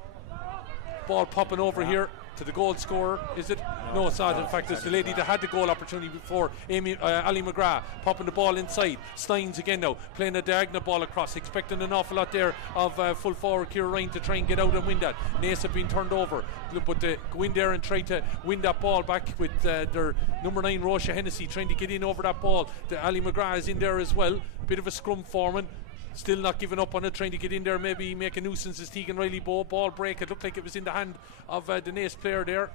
Ball popping over here to the goal scorer, is it? No, it's not. In fact, it's the lady that had the goal opportunity before, Ali McGrath, popping the ball inside. Steins again now, playing a diagonal ball across, expecting an awful lot there of full forward Ciara Ryan to try and get out and win that. Naas have been turned over, but they go in there and try to win that ball back with their number 9 Roisha Hennessy trying to get in over that ball. Ali McGrath is in there as well, bit of a scrum foreman. Still not giving up on it, trying to get in there, maybe make a nuisance as Tegan Riley ball break. It looked like it was in the hand of the Naas player there,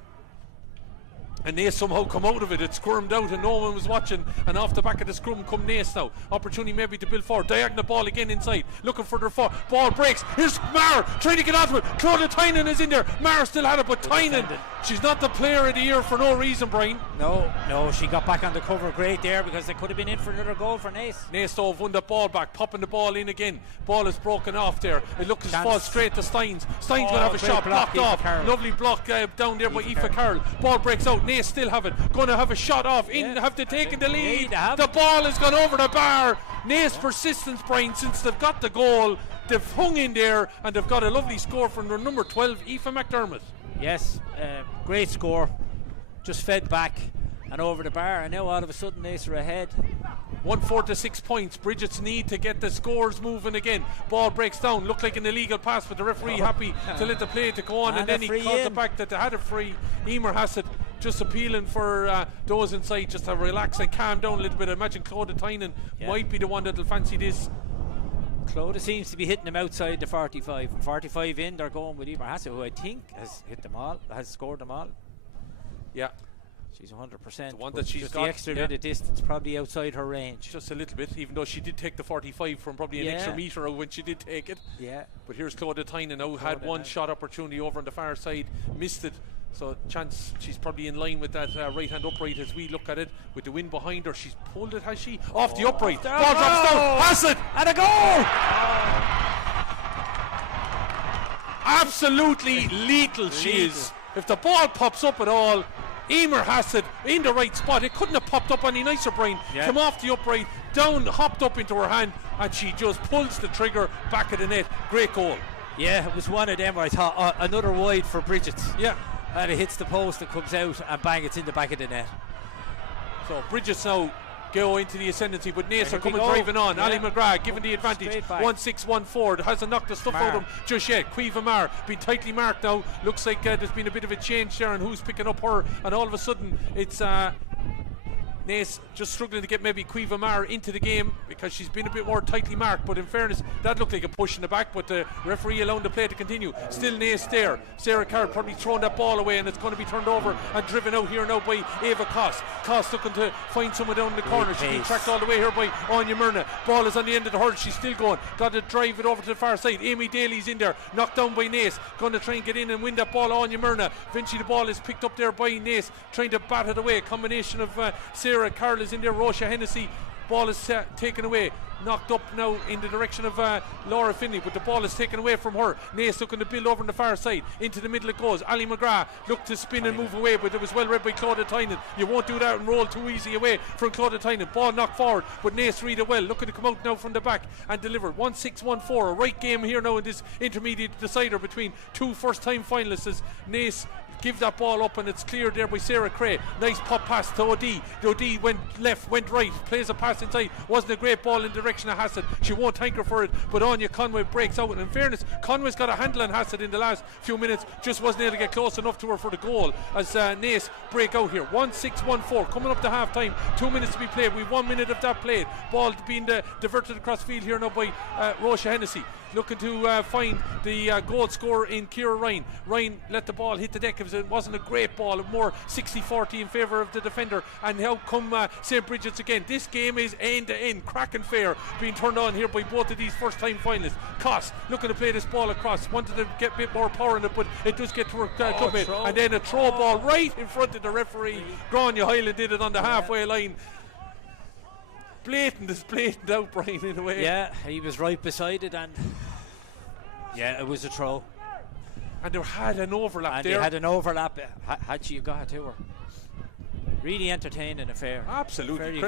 and Naas somehow come out of it. It squirmed out and no one was watching, and off the back of the scrum come Naas now. Opportunity maybe to build forward, diagonal ball again inside, looking for their ball breaks. Here's Mar trying to get onto it. Claudia Tynan is in there. Mar still had it, but Tynan, she's not the player of the year for no reason, Brian. No, she got back on the cover great there, because they could have been in for another goal for Naas. Naas though won that ball back, popping the ball in again. Ball is broken off there. It looks to fall straight to Steins. Steins will have a shot blocked off. Lovely block down there by Aoife Carroll. Ball breaks out. Naas still have it. Going to have a shot off. Have they taken the lead? The ball has gone over the bar. Naas persistence, Brian, since they've got the goal, they've hung in there, and they've got a lovely score from their number 12, Aoife McDermott. Yes, great score. Just fed back and over the bar, and now all of a sudden Naas are ahead. 1-4 to 6 points. Bridget's need to get the scores moving again. Ball breaks down. Looked like an illegal pass, but the referee happy to let the play to go on, and then he calls it back that they had a free. Emer Hassett just appealing for those inside just to relax and calm down a little bit. I imagine Claudia Tynan might be the one that'll fancy this. Claudia seems to be hitting them outside the 45. 45 in, they're going with Emer Hassett, who I think has hit them all, has scored them all. Yeah. She's 100%. The one that she's just got, the extra bit of distance, probably outside her range. Just a little bit, even though she did take the 45 from probably an extra metre when she did take it. Yeah. But here's Claudia Tynan now, had one shot opportunity over on the far side, missed it. So chance she's probably in line with that right hand upright as we look at it, with the wind behind her. She's pulled it, has she? Off the upright. Ball drops down. Hassett! And a goal! Absolutely lethal she is. If the ball pops up at all, Emer Hassett in the right spot. It couldn't have popped up any nicer, Brian. Come off the upright, down, hopped up into her hand, and she just pulls the trigger back of the net. Great goal. Yeah, it was one of them where I thought another wide for Brigid. Yeah. And it hits the post and comes out, and bang, it's in the back of the net. So Brigid now go into the ascendancy, but Naas are coming driving on. Ali McGrath given the advantage. 1-6-1-4. Hasn't knocked the stuff out of him just yet. Cueva Mar been tightly marked now. Looks like there's been a bit of a change there, and who's picking up her, and all of a sudden it's Naas just struggling to get maybe Cueva Mar into the game because she's been a bit more tightly marked, but in fairness that looked like a push in the back, but the referee allowing the play to continue. Still Naas there. Sarah Carroll probably throwing that ball away, and it's going to be turned over and driven out here now by Ava Koss. Koss looking to find someone down in the corner. She's being tracked all the way here by Anya Myrna. Ball is on the end of the hurdle. She's still going. Got to drive it over to the far side. Amy Daly's in there, knocked down by Naas. Going to try and get in and win that ball. Anya Myrna. Eventually the ball is picked up there by Naas, trying to bat it away. A combination of Sarah Carroll is in there. Roisha Hennessy. Ball is taken away, knocked up now in the direction of Laura Finley, but the ball is taken away from her. Naas looking to build over on the far side. Into the middle it goes. Ali McGrath looked to spin and move away, but it was well read by Claudia Tynan. You won't do that and roll too easy away from Claudia Tynan. Ball knocked forward, but Naas read it well, looking to come out now from the back and deliver. 1-6-1-4, a right game here now in this intermediate decider between two first time finalists, as Naas give that ball up, and it's cleared there by Sarah Cray. Nice pop pass to O'D. O'D went left, went right, plays a pass inside. Wasn't a great ball in the direction of Hassett. She won't thank her for it, but Anya Conway breaks out. And in fairness, Conway's got a handle on Hassett in the last few minutes, just wasn't able to get close enough to her for the goal as Naas break out here. 1-6-1-4 coming up to half time. 2 minutes to be played. We've 1 minute of that played. Ball being diverted across field here now by Rocha Hennessy, looking to find the goal scorer in Ciara Ryan. Ryan let the ball hit the deck. It wasn't a great ball, more 60-40 in favour of the defender. And how come St. Brigid's again? This game is end to end, cracking fair, being turned on here by both of these first time finalists. Koss looking to play this ball across, wanted to get a bit more power in it, but it does get to her clubmate. And then a throw ball right in front of the referee. Grania Highland did it on the halfway line. Blatant is blatant out, Brian, in a way. Yeah, he was right beside it, and yeah, it was a throw. And they had an overlap and there. They had an overlap. Had she got it to her. Really entertaining affair. Absolutely.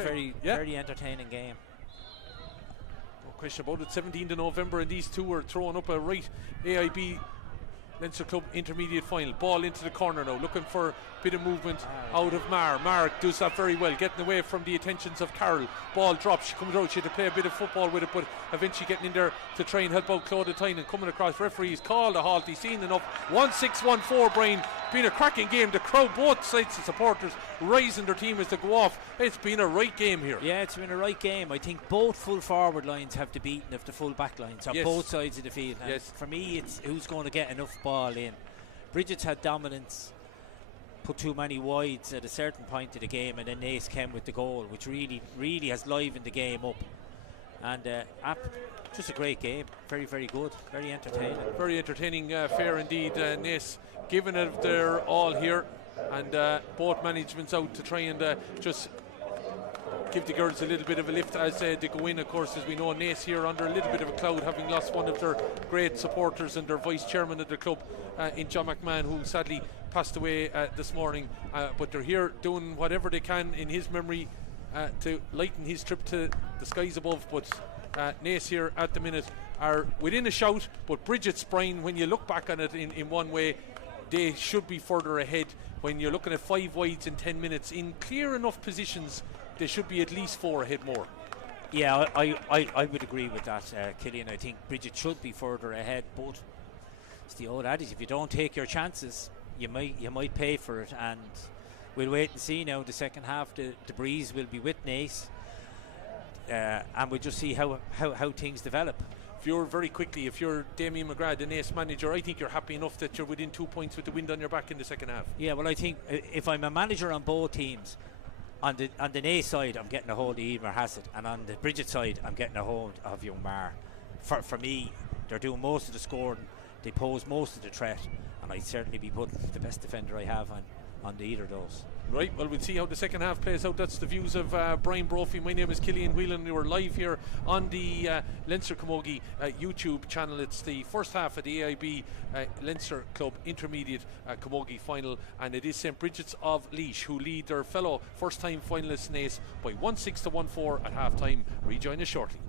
Very entertaining game. No question about it. 17th of November, and these two are throwing up a right AIB Leinster Club intermediate final. Ball into the corner now, looking for a bit of movement out of Mar. Mar does that very well, getting away from the attentions of Carol. Ball drops, she comes out, she had to play a bit of football with it, but eventually getting in there to try and help out Claudia Tynan. Coming across, referees called a halt. He's seen enough. 1-6-1-4, Brian. Been a cracking game. The crowd, both sides, the supporters rising their team as they go off. It's been a right game here. Yeah, it's been a right game. I think both full forward lines have the beating of the full back lines on both sides of the field. And for me, it's who's going to get enough ball in. Brigid's had dominance, put too many wides at a certain point of the game, and then Naas came with the goal, which really has livened the game up. And just a great game. Very, very good. Very entertaining. Very entertaining fair indeed. Naas giving it their all here, and both managements out to try and just give the girls a little bit of a lift as they go in. Of course, as we know, Naas here under a little bit of a cloud, having lost one of their great supporters and their vice chairman of the club in John McMahon, who sadly passed away this morning, but they're here doing whatever they can in his memory to lighten his trip to the skies above. But Naas here at the minute are within a shout, but Brigid's, Brian, when you look back on it in one way, they should be further ahead. When you're looking at 5 wides in 10 minutes in clear enough positions, they should be at least 4 ahead more. Yeah, I would agree with that, Killian. I think Brigid should be further ahead, but it's the old adage: if you don't take your chances, you might pay for it. And we'll wait and see now. The second half, the breeze will be with Naas, and we'll just see how things develop. If you're Damien McGrath, the Naas manager, I think you're happy enough that you're within 2 points with the wind on your back in the second half. Yeah, well, I think if I'm a manager on both teams, on the Naas side, I'm getting a hold of Emer Hassett, and on the Brigid side, I'm getting a hold of young Mar. For me, they're doing most of the scoring, they pose most of the threat, and I'd certainly be putting the best defender I have on either of those. Right, well, we'll see how the second half plays out. That's the views of Brian Brophy. My name is Killian Whelan. We were live here on the Leinster Camogie YouTube channel. It's the first half of the AIB Leinster Club Intermediate Camogie final, and it is St. Brigid's of Laois who lead their fellow first-time finalists Naas by 1-6-1-4 at half-time. Rejoin us shortly.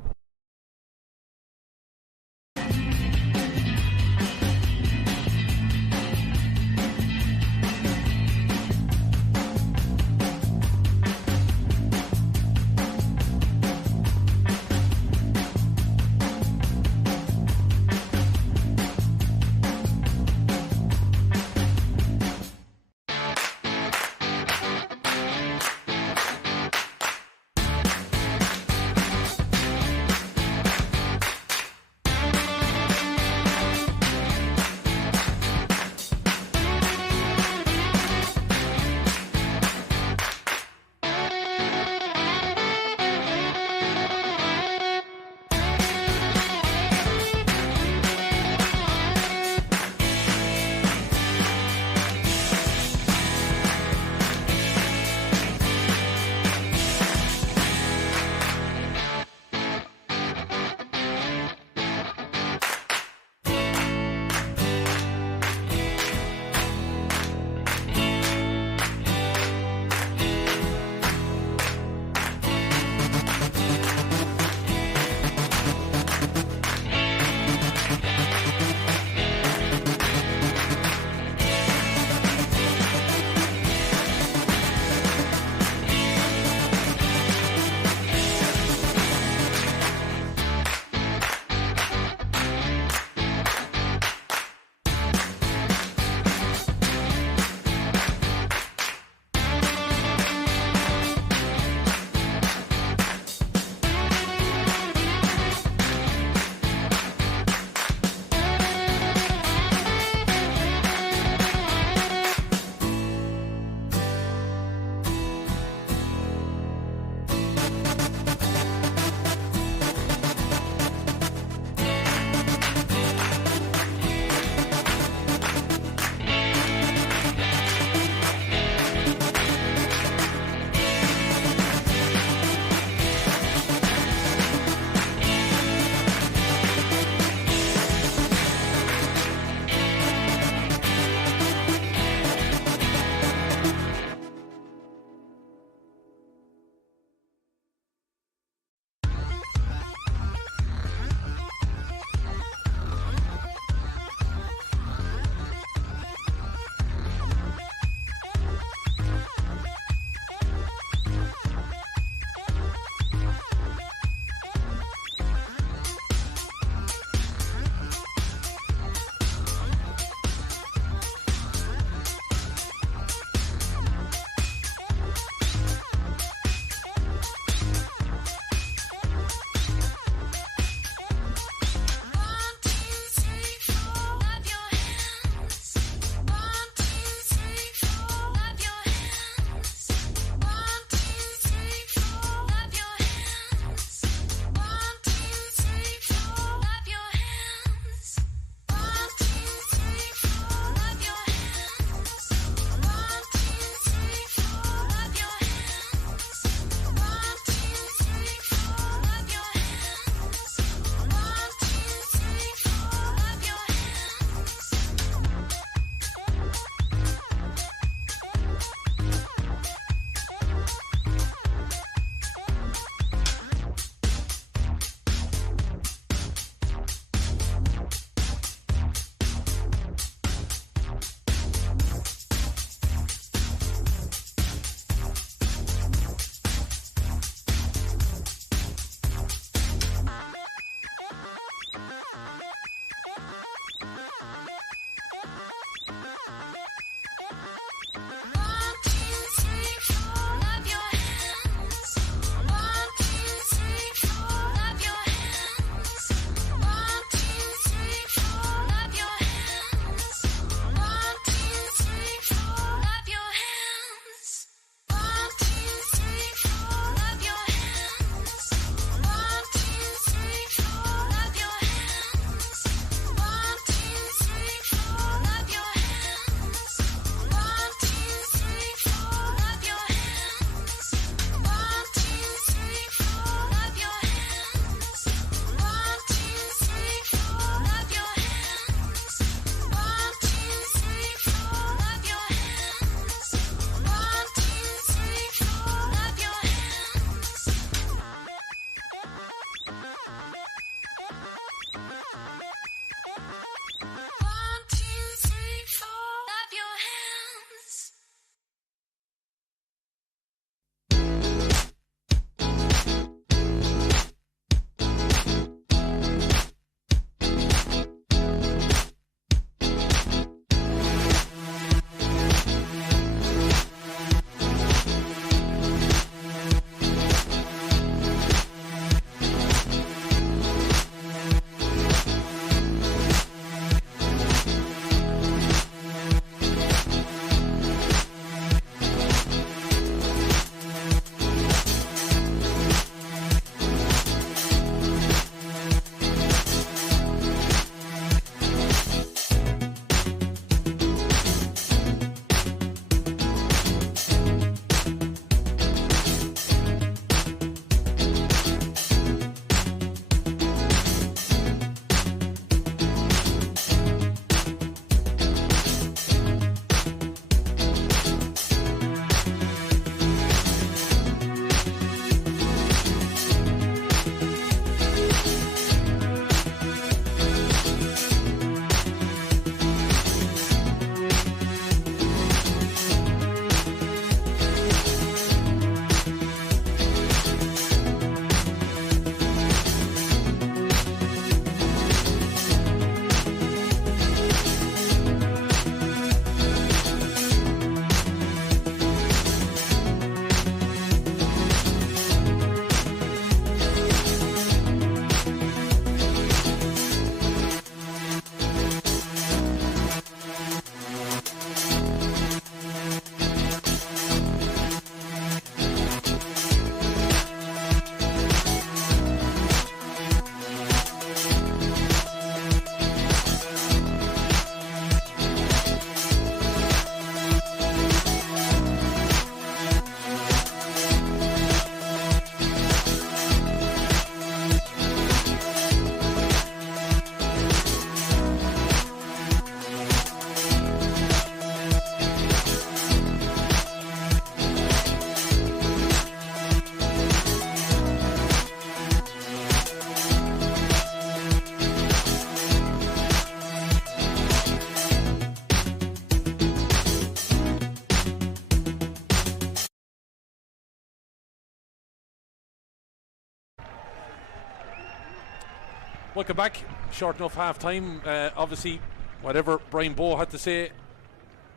welcome back. Short enough half time. Obviously, whatever Brian Bowe had to say,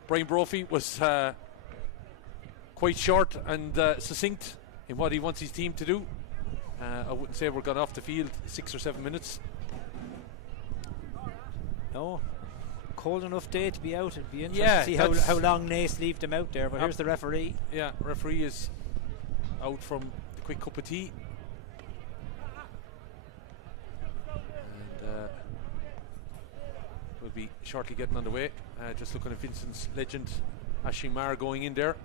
Brian Brophy was quite short and succinct in what he wants his team to do. I wouldn't say we're gone off the field 6 or 7 minutes. No, cold enough day to be out. It'd be interesting Yeah, to see how long Naas leave them out there. But here's the referee. Yeah, referee is out from the quick cup of tea. And we'll be shortly getting underway. Just looking at Vincent's legend, Aisling Maher, going in there.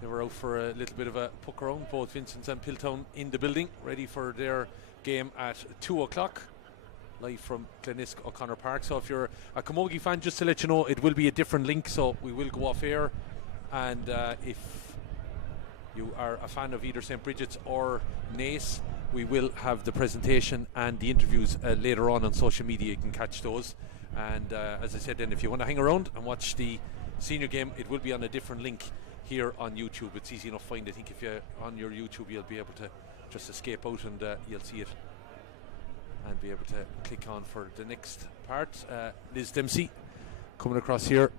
They were out for a little bit of a puck around, both Vincent and Piltown in the building, ready for their game at 2 o'clock. Live from Glenisk O'Connor Park. So if you're a Camogie fan, just to let you know, it will be a different link, so we will go off air. And if you are a fan of either St. Brigid's or Naas, we will have the presentation and the interviews later on social media. You can catch those. And as I said, then if you want to hang around and watch the senior game, it will be on a different link here on YouTube. It's easy enough to find. I think if you're on your YouTube, you'll be able to just escape out and you'll see it and be able to click on for the next part. Liz Dempsey coming across here.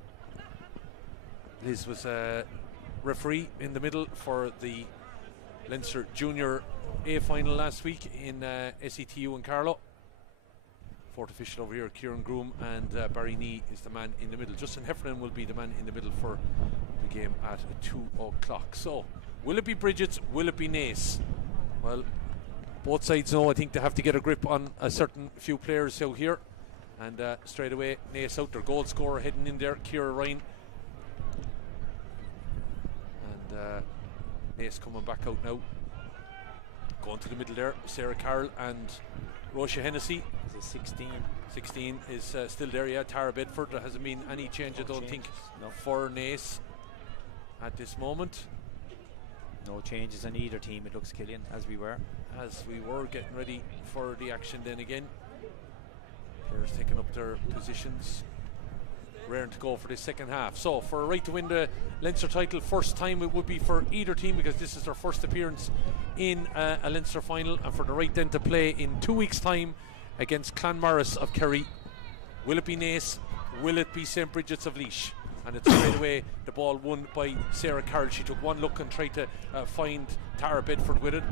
Liz was a referee in the middle for the Leinster Junior A final last week in SETU in Carlow. Fourth official over here, Kieran Groom, and Barry Nee is the man in the middle. Justin Heffernan will be the man in the middle for the game at 2 o'clock. So, will it be Brigid's? Will it be Naas? Well, both sides know, I think, they have to get a grip on a certain few players out here. And straight away, Naas out, their goal scorer heading in there, Ciara Ryan. And Naas coming back out now. Going to the middle there, Sarah Carroll and Roisha Hennessy. Is it 16? 16 is still there, yeah. Tara Bedford. There hasn't been any change, I don't think, for Naas at this moment. No changes on either team, it looks, Killian, as we were getting ready for the action then again. Players taking up their positions, raring to go for this second half. So for a right to win the Leinster title, first time it would be for either team, because this is their first appearance in a Leinster final, and for the right then to play in 2 weeks time against Clonmorris of Kerry. Will it be Naas? Will it be St. Brigid's of Laois? And it's straight away the ball won by Sarah Carroll. She took one look and tried to find Tara Bedford with it,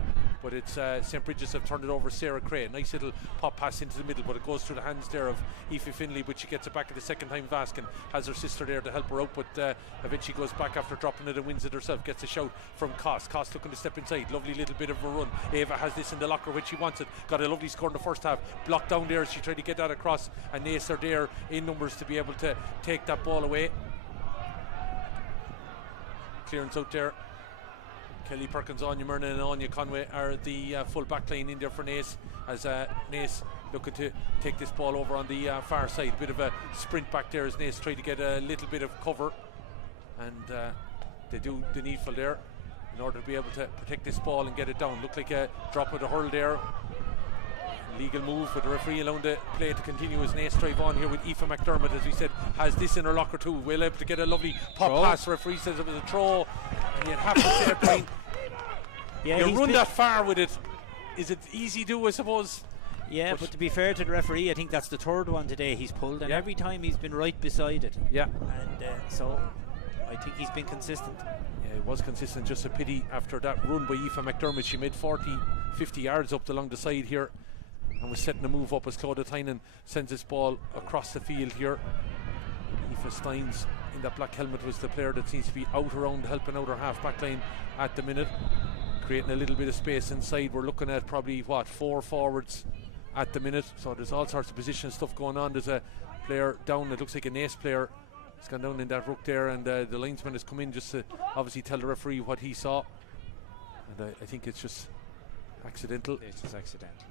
but it's St. Brigid's have turned it over Sarah Cray. Nice little pop pass into the middle, but it goes through the hands there of Aoife Finlay, but she gets it back at the second time. Vaskin has her sister there to help her out, but eventually goes back after dropping it and wins it herself. Gets a shout from Cost looking to step inside. Lovely little bit of a run. Ava has this in the locker when she wants it. Got a lovely score in the first half. Blocked down there as she tried to get that across, and Naas are there in numbers to be able to take that ball away. Clearance out there. Kelly Perkins, Anya Myrna and Anya Conway are the full back line in there for Naas, as Naas looking to take this ball over on the far side. Bit of a sprint back there as Naas try to get a little bit of cover, and they do the needful there in order to be able to protect this ball and get it down. Looked like a drop of the hurl there. Legal move with the referee allowing the play to continue as Naas drive on here with Aoife McDermott, as we said, has this in her locker too. Will able to get a lovely pop pass. Referee says it was a throw, and you'd have to say it, Brian. Yeah, you run that far with it. Is it easy to, I suppose? Yeah, but to be fair to the referee, I think that's the third one today he's pulled, and every time he's been right beside it. Yeah. And so I think he's been consistent. Yeah, it was consistent. Just a pity after that run by Aoife McDermott. She made 40-50 yards up along the side here, and was setting a move up as Claudia Tynan sends this ball across the field here. Aoife Steins in that black helmet was the player that seems to be out around helping out her half back line at the minute, creating a little bit of space inside. We're looking at probably 4 forwards at the minute, so there's all sorts of position stuff going on. There's a player down, it looks like a Naas player. He's gone down in that ruck there, and the linesman has come in just to obviously tell the referee what he saw, and I think it's just accidental. It's just accidental.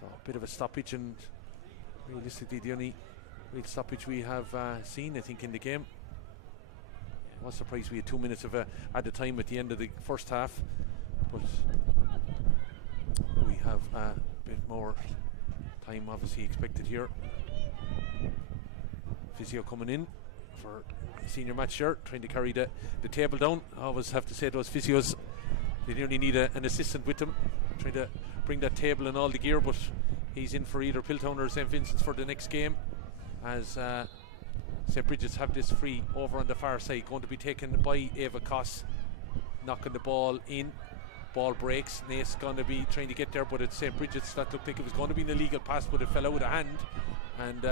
So a bit of a stoppage, and realistically the only real stoppage we have seen, I think, in the game. I was surprised we had 2 minutes of added time at the end of the first half, but we have a bit more time obviously expected here. Physio coming in for senior match shirt, trying to carry the table down. I always have to say those physios, they nearly need an assistant with them, trying to bring that table and all the gear, but He's in for either Piltown or St. Vincent's for the next game, as St. Brigid's have this free over on the far side, going to be taken by Ava Koss, knocking the ball in. Ball breaks. Naas going to be trying to get there, but it's St. Brigid's that looked like it was going to be an illegal pass, but it fell out of hand, and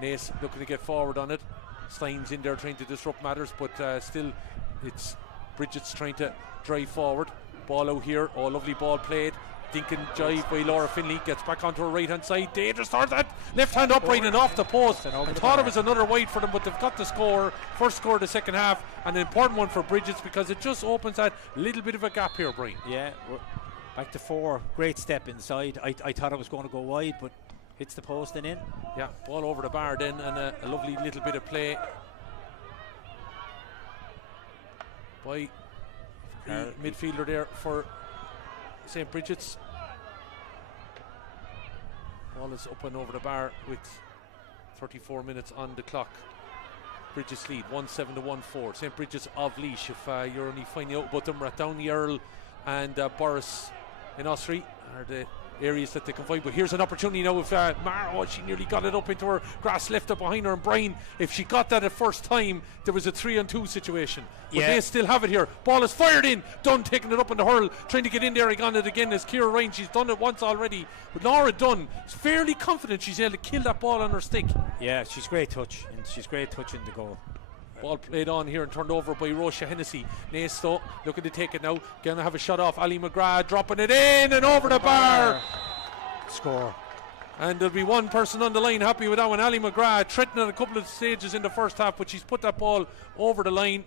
Naas looking to get forward on it. Stein's in there trying to disrupt matters, but still it's Brigid's trying to drive forward. Ball out here. Oh, lovely ball played. Dinkin jive by Laura Finley, gets back onto her right hand side. Dangerous start, that left hand upright and off the post. I thought it was another wide for them, but they've got the score. First score of the second half, and an important one for Brigid's because it just opens that little bit of a gap here, Brian. Yeah, we're back to 4. Great step inside. I thought it was going to go wide, but hits the post and in. Yeah, ball over the bar then, and a lovely little bit of play by the midfielder there for St. Brigid's. Ball is up and over the bar with 34 minutes on the clock. Brigid's lead 1-7 to 1-4. St. Brigid's of Laois, if you're only finding out about them, Rathdowney Earl and Boris in Ossory are the areas that they can find. But here's an opportunity now if she nearly got it up into her grass, left it behind her, and Brian, if she got that at first time, there was a 3-on-2 situation. But they still have it here. Ball is fired in. Dunn taking it up in the hurl, trying to get in there on it again as Ciara Ryan. She's done it once already, but Laura Dunn is fairly confident she's able to kill that ball on her stick. Yeah, she's great touch, and she's great touch in the goal. Ball played on here and turned over by Rocha Hennessy. Naas though looking to take it now. Gonna have a shot off. Ali McGrath dropping it in and over the bar. Score. And there'll be one person on the line happy with that one. Ali McGrath threatening a couple of stages in the first half, but she's put that ball over the line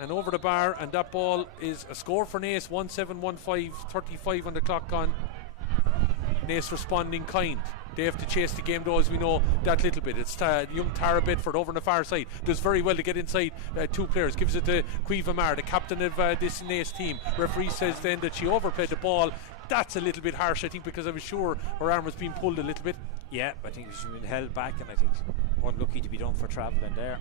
and over the bar, and that ball is a score for Naas. 1-7-1-5, 35 on the clock gone. Naas responding kind. They have to chase the game though, as we know, that little bit. It's young Tara Bedford over on the far side. Does very well to get inside 2 players. Gives it to Cueva Mar, the captain of this Naas team. Referee says then that she overplayed the ball. That's a little bit harsh, I think, because I was sure her arm was being pulled a little bit. Yeah, I think she's been held back, and I think unlucky to be done for travelling there.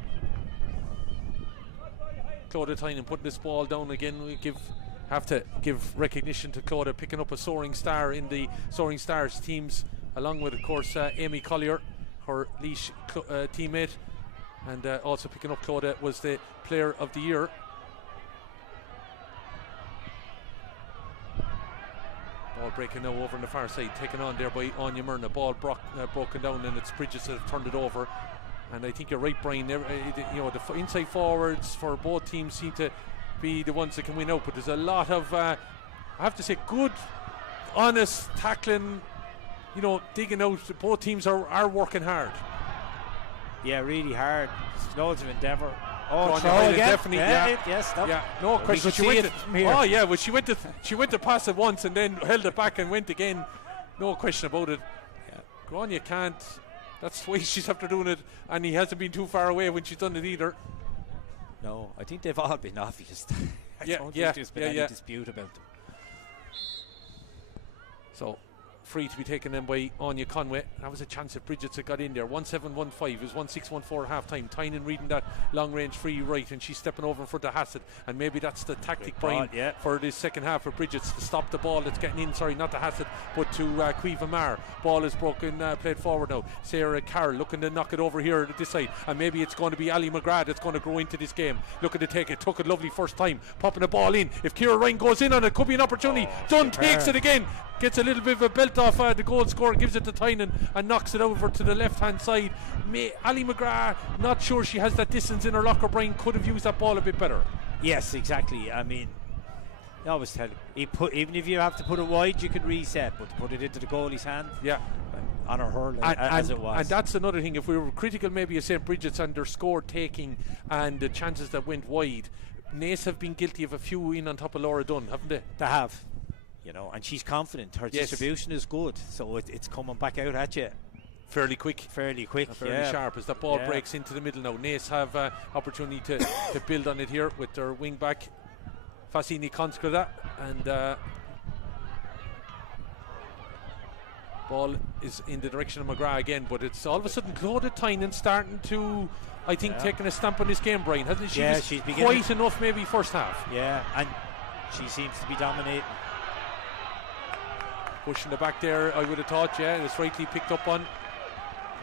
Clodagh Tynan putting this ball down again. We have to give recognition to Clodagh, picking up a soaring star in the Soaring Stars teams, along with, of course, Amy Collier, her Laois teammate, and also picking up Clodagh was the Player of the Year. Ball breaking now over on the far side, taken on there by Anya Myrna. Ball broken down, and it's Brigid's that have turned it over. And I think you're right, Brian. The inside forwards for both teams seem to be the ones that can win out. But there's a lot of, I have to say, good, honest tackling. Digging out. Both teams are working hard. Yeah, really hard. It's loads of endeavour. Oh, throw again. Definitely, no question. She went to pass it once and then held it back and went again. No question about it. Yeah. Grania can't. That's why she's after doing it, and he hasn't been too far away when she's done it either. No, I think they've all been obvious. I don't think there's been any dispute about them. So, free to be taken then by Anya Conway. That was a chance if Brigid's had got in there. 1-7-1-5. It was 1-6-1-4 half time. Tynan reading that long range free right, and she's stepping over in front of Hassett, and maybe that's the tactic, Brian, for this second half for Brigid's, to stop the ball that's getting in. Sorry, not to Hassett, but to Cueva Mar. Ball is broken, played forward now. Sarah Carroll looking to knock it over here at this side, and maybe it's going to be Ali McGrath that's going to grow into this game, looking to take it. Took it lovely first time, popping the ball in. If Ciara Ryan goes in on it, could be an opportunity. Dunn takes it again, gets a little bit of a belt off the goal scorer, gives it to Tynan and knocks it over to the left hand side. Ali McGrath, not sure she has that distance in her locker. Brian could have used that ball a bit better. Yes, exactly. I mean, I always tell you, even if you have to put it wide, you can reset, but to put it into the goalie's hand, on her hurl as it was. And that's another thing. If we were critical maybe of St. Brigid's and their score taking and the chances that went wide, Naas have been guilty of a few in on top of Laura Dunn, haven't they? They have. And she's confident. Her distribution is good, so it's coming back out at you fairly quick, fairly sharp as that ball breaks into the middle now. Naas have opportunity to build on it here with their wing back Fassini Conscrida, and ball is in the direction of McGrath again, but it's all of a sudden Clodagh Tynan starting to, I think, taking a stamp on this game, Brian, hasn't she? Yeah, she's quite enough maybe first half. Yeah, and she seems to be dominating. pushing the back there, I would have thought. Yeah, it was rightly picked up on.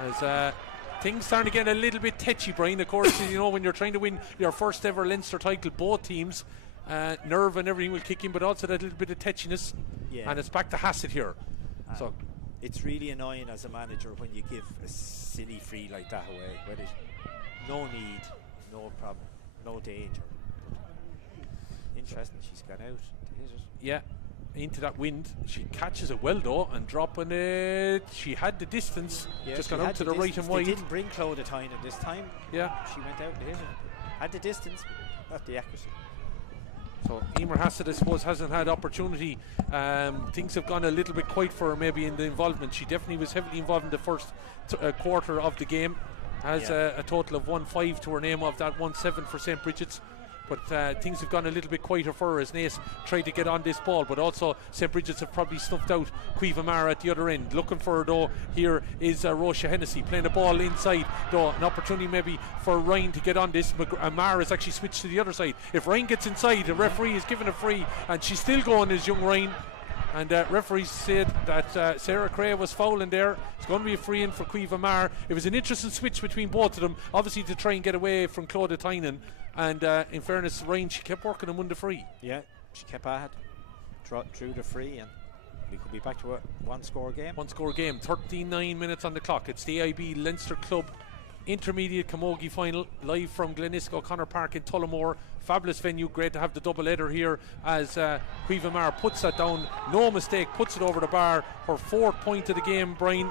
As things starting to get a little bit tetchy, Brian. Of course, you know, when you're trying to win your first ever Leinster title, both teams, nerve and everything will kick in, but also that little bit of tetchiness. And it's back to Hassett here. So it's really annoying as a manager when you give a silly free like that away, where there's no need, no problem, no danger. Interesting, she's gone out. Yeah, into that wind. She catches it well though, and dropping it. She had the distance, just gone out to the right and wide. They didn't bring Clodagh Tynan this time. Yeah, she went out and hit it. Had the distance, not the accuracy. So Emer Hassett, I suppose, hasn't had opportunity. Things have gone a little bit quiet for her maybe in the involvement. She definitely was heavily involved in the first quarter of the game. Has a total of 1-5 to her name, of that 1-7 for St. Brigid's. But things have gone a little bit quieter for her as Naas tried to get on this ball. But also St. Brigid's have probably snuffed out Cueva Mara at the other end. Looking for her though, here is Rocha Hennessy playing the ball inside though. An opportunity maybe for Ryan to get on this. Mara has actually switched to the other side. If Ryan gets inside, the referee is giving a free, and she's still going as young Ryan. And referees said that Sarah Cray was fouling there. It's going to be a free in for Cueva Mara. It was an interesting switch between both of them, obviously to try and get away from Clodagh Tynan. And in fairness, Ryan, she kept working and won the free. Yeah, she kept ahead, drew the free, and we could be back to a one-score game. 39 minutes on the clock. It's the AIB Leinster Club Intermediate Camogie final, live from Glenisco O'Connor Park in Tullamore. Fabulous venue, great to have the double header here as Cueva Mara puts that down, no mistake, puts it over the bar. Her 4th point of the game, Brian,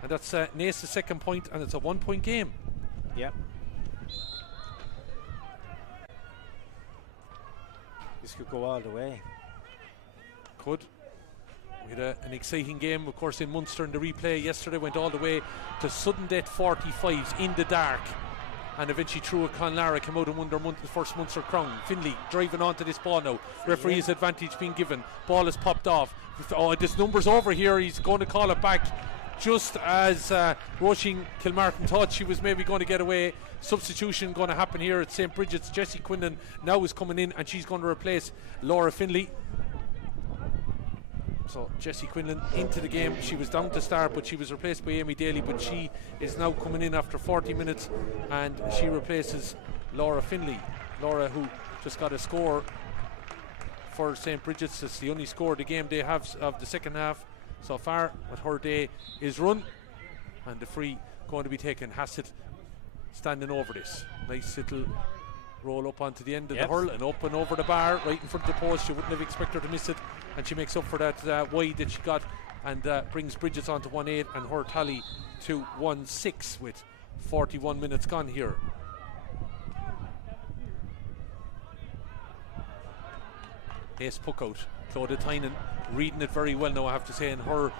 and that's Naas' 2nd point, and it's a 1-point game. Yeah. This could go all the way. Could. We had an exciting game, of course, in Munster in the replay yesterday. Went all the way to sudden death 45s in the dark, and eventually through a Conlara came out and won their first Munster crown. Finley driving onto this ball now. Referee's advantage being given. Ball is popped off. Oh, this number's over here. He's going to call it back. Just as Roisin Kilmartin thought she was maybe going to get away. Substitution going to happen here at St. Brigid's. Jessie Quinlan now is coming in, and she's going to replace Laura Finley. So Jessie Quinlan into the game. She was down to start, but she was replaced by Amy Daly, but she is now coming in after 40 minutes, and she replaces Laura Finley. Laura, who just got a score for St. Brigid's. It's the only score the game they have of the second half so far, but her day is run, and the free going to be taken. Hassett standing over this. Nice little roll up onto the end of the hurl and up and over the bar right in front of the post. You wouldn't have expected her to miss it, and she makes up for that wide that she got, and brings Brigid's on to 1-8 and her tally to 1-6 with 41 minutes gone here. Ace puck out. Clodagh Tynan reading it very well now, I have to say, and her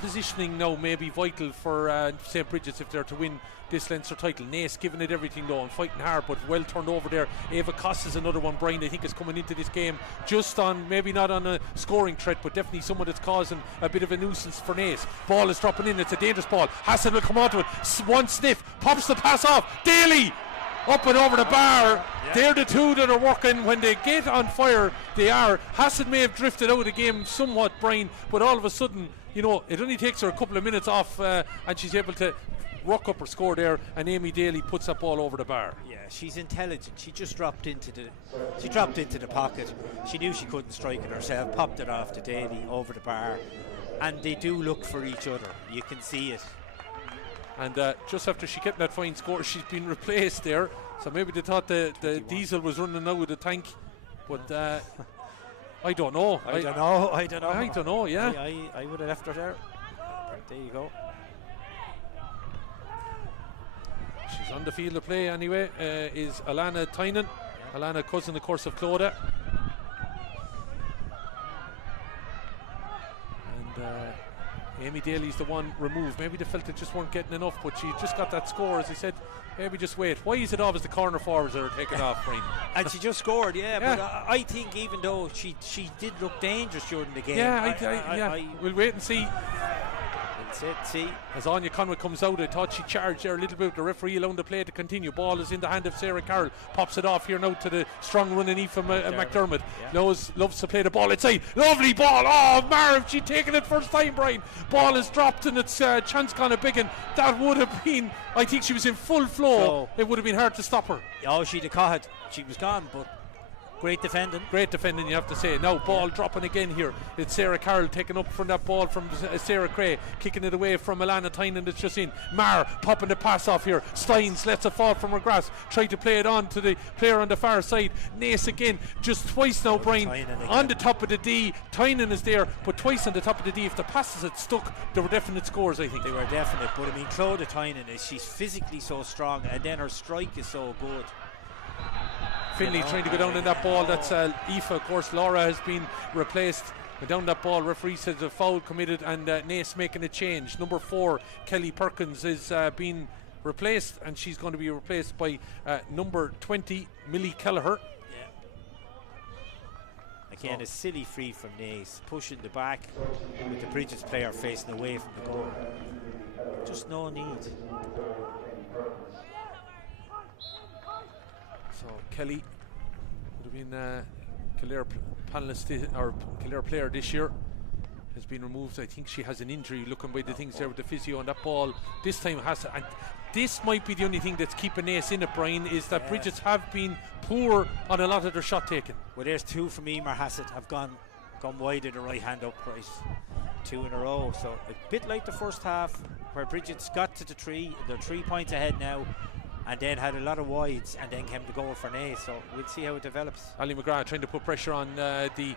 positioning now may be vital for St. Brigid's if they're to win this Leinster title. Naas giving it everything though and fighting hard, but well turned over there. Ava Cost is another one, Brian, I think is coming into this game just on, maybe not on a scoring threat, but definitely someone that's causing a bit of a nuisance for Naas. Ball is dropping in, it's a dangerous ball. Hassett will come onto it, one sniff, pops the pass off. Daly up and over the bar. They're the two that are working. When they get on fire, they are. Hassett may have drifted out of the game somewhat, Brian, but all of a sudden, you know, it only takes her a couple of minutes off, and she's able to rock up her score there, and Amy Daly puts that ball over the bar. Yeah, she's intelligent. She just dropped into the pocket. She knew she couldn't strike it herself, popped it off to Daly over the bar, and they do look for each other. You can see it. And just after she kept that fine score, she's been replaced there. So maybe they thought the diesel was running out of the tank, but I don't know. I don't know. Yeah, I would have left her there. There you go. She's on the field of play anyway. Is Alana Tynan. Alana, cousin, of course, of Clodagh. And Amy Daly's the one removed. Maybe they felt they just weren't getting enough, but she just got that score, as I said. Maybe just wait. Why is it always the corner forwards that are taking off, Brian? And she just scored, but I think even though she did look dangerous during the game. We'll wait and see. That's it, see. As Anya Conway comes out, I thought she charged there a little bit. The referee allowing the play to continue. Ball is in the hand of Sarah Carroll. Pops it off here now to the strong running Aoife McDermott. Yeah. Loves to play the ball inside. Lovely ball. Oh, Marv, she taken it first time, Brian. Ball is dropped and it's chance gone a big one. That would have been, I think she was in full flow. It would have been hard to stop her. Oh, she'd have caught it. She was gone, but great defending. Great defending, you have to say. Now ball dropping again here. It's Sarah Carroll taking up from that ball from Sarah Cray, kicking it away from Alana Tynan that's just in. Mar popping the pass off here. Steins lets it fall from her grasp. Tried to play it on to the player on the far side. Naas again, just twice now, Brian. On the top of the D. Tynan is there, but twice on the top of the D. If the passes had stuck, there were definite scores, I think. They were definite, but I mean, Claudia Tynan she's physically so strong, and then her strike is so good. Finley trying to go down in that ball. That's Aoife, of course. Laura has been replaced. But down that ball, referee says a foul committed, and Naas making a change. Number 4, Kelly Perkins, is being replaced, and she's going to be replaced by number 20, Millie Kelleher. Yeah. Again, a silly free from Naas, pushing the back with the Brigid's player facing away from the goal. Just no need. So Kelly would have been Kildare panelist or Kildare player this year, has been removed. I think she has an injury, looking by the things there with the physio on that ball. This time has to, and this might be the only thing that's keeping Naas in it, Brian, is that Brigid's have been poor on a lot of their shot taking. Well, there's 2 from Emer Hassett have gone wide of the right hand upright, 2 in a row. So a bit like the first half, where Brigid's got to the 3, they're 3 points ahead now, and then had a lot of wides, and then came to goal for Naas. So we'll see how it develops. Ali McGrath trying to put pressure on the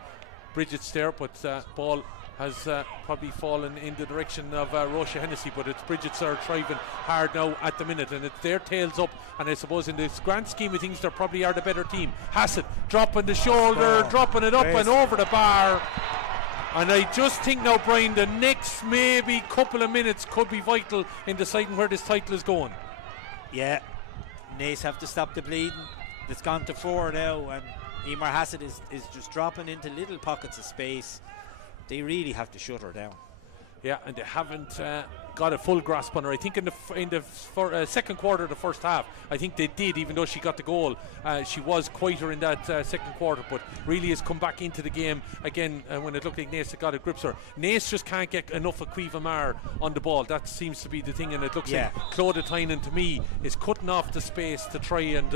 Brigid's there, but ball has probably fallen in the direction of Rocha Hennessy, but it's Brigid's are thriving hard now at the minute, and it's their tails up, and I suppose in this grand scheme of things they probably are the better team. Hassett dropping the shoulder, dropping it up and over the bar. And I just think now, Brian, the next maybe couple of minutes could be vital in deciding where this title is going. Yeah, Naas have to stop the bleeding. It's gone to 4 now, and Emer Hassett is just dropping into little pockets of space. They really have to shut her down. Yeah, and they haven't got a full grasp on her. I think in the second quarter of the first half, I think they did, even though she got the goal. She was quieter in that second quarter, but really has come back into the game again when it looked like Naas got it grips her. Naas just can't get enough of Caoimhe Maher on the ball. That seems to be the thing, and it looks like Claudia Tynan, to me, is cutting off the space to try and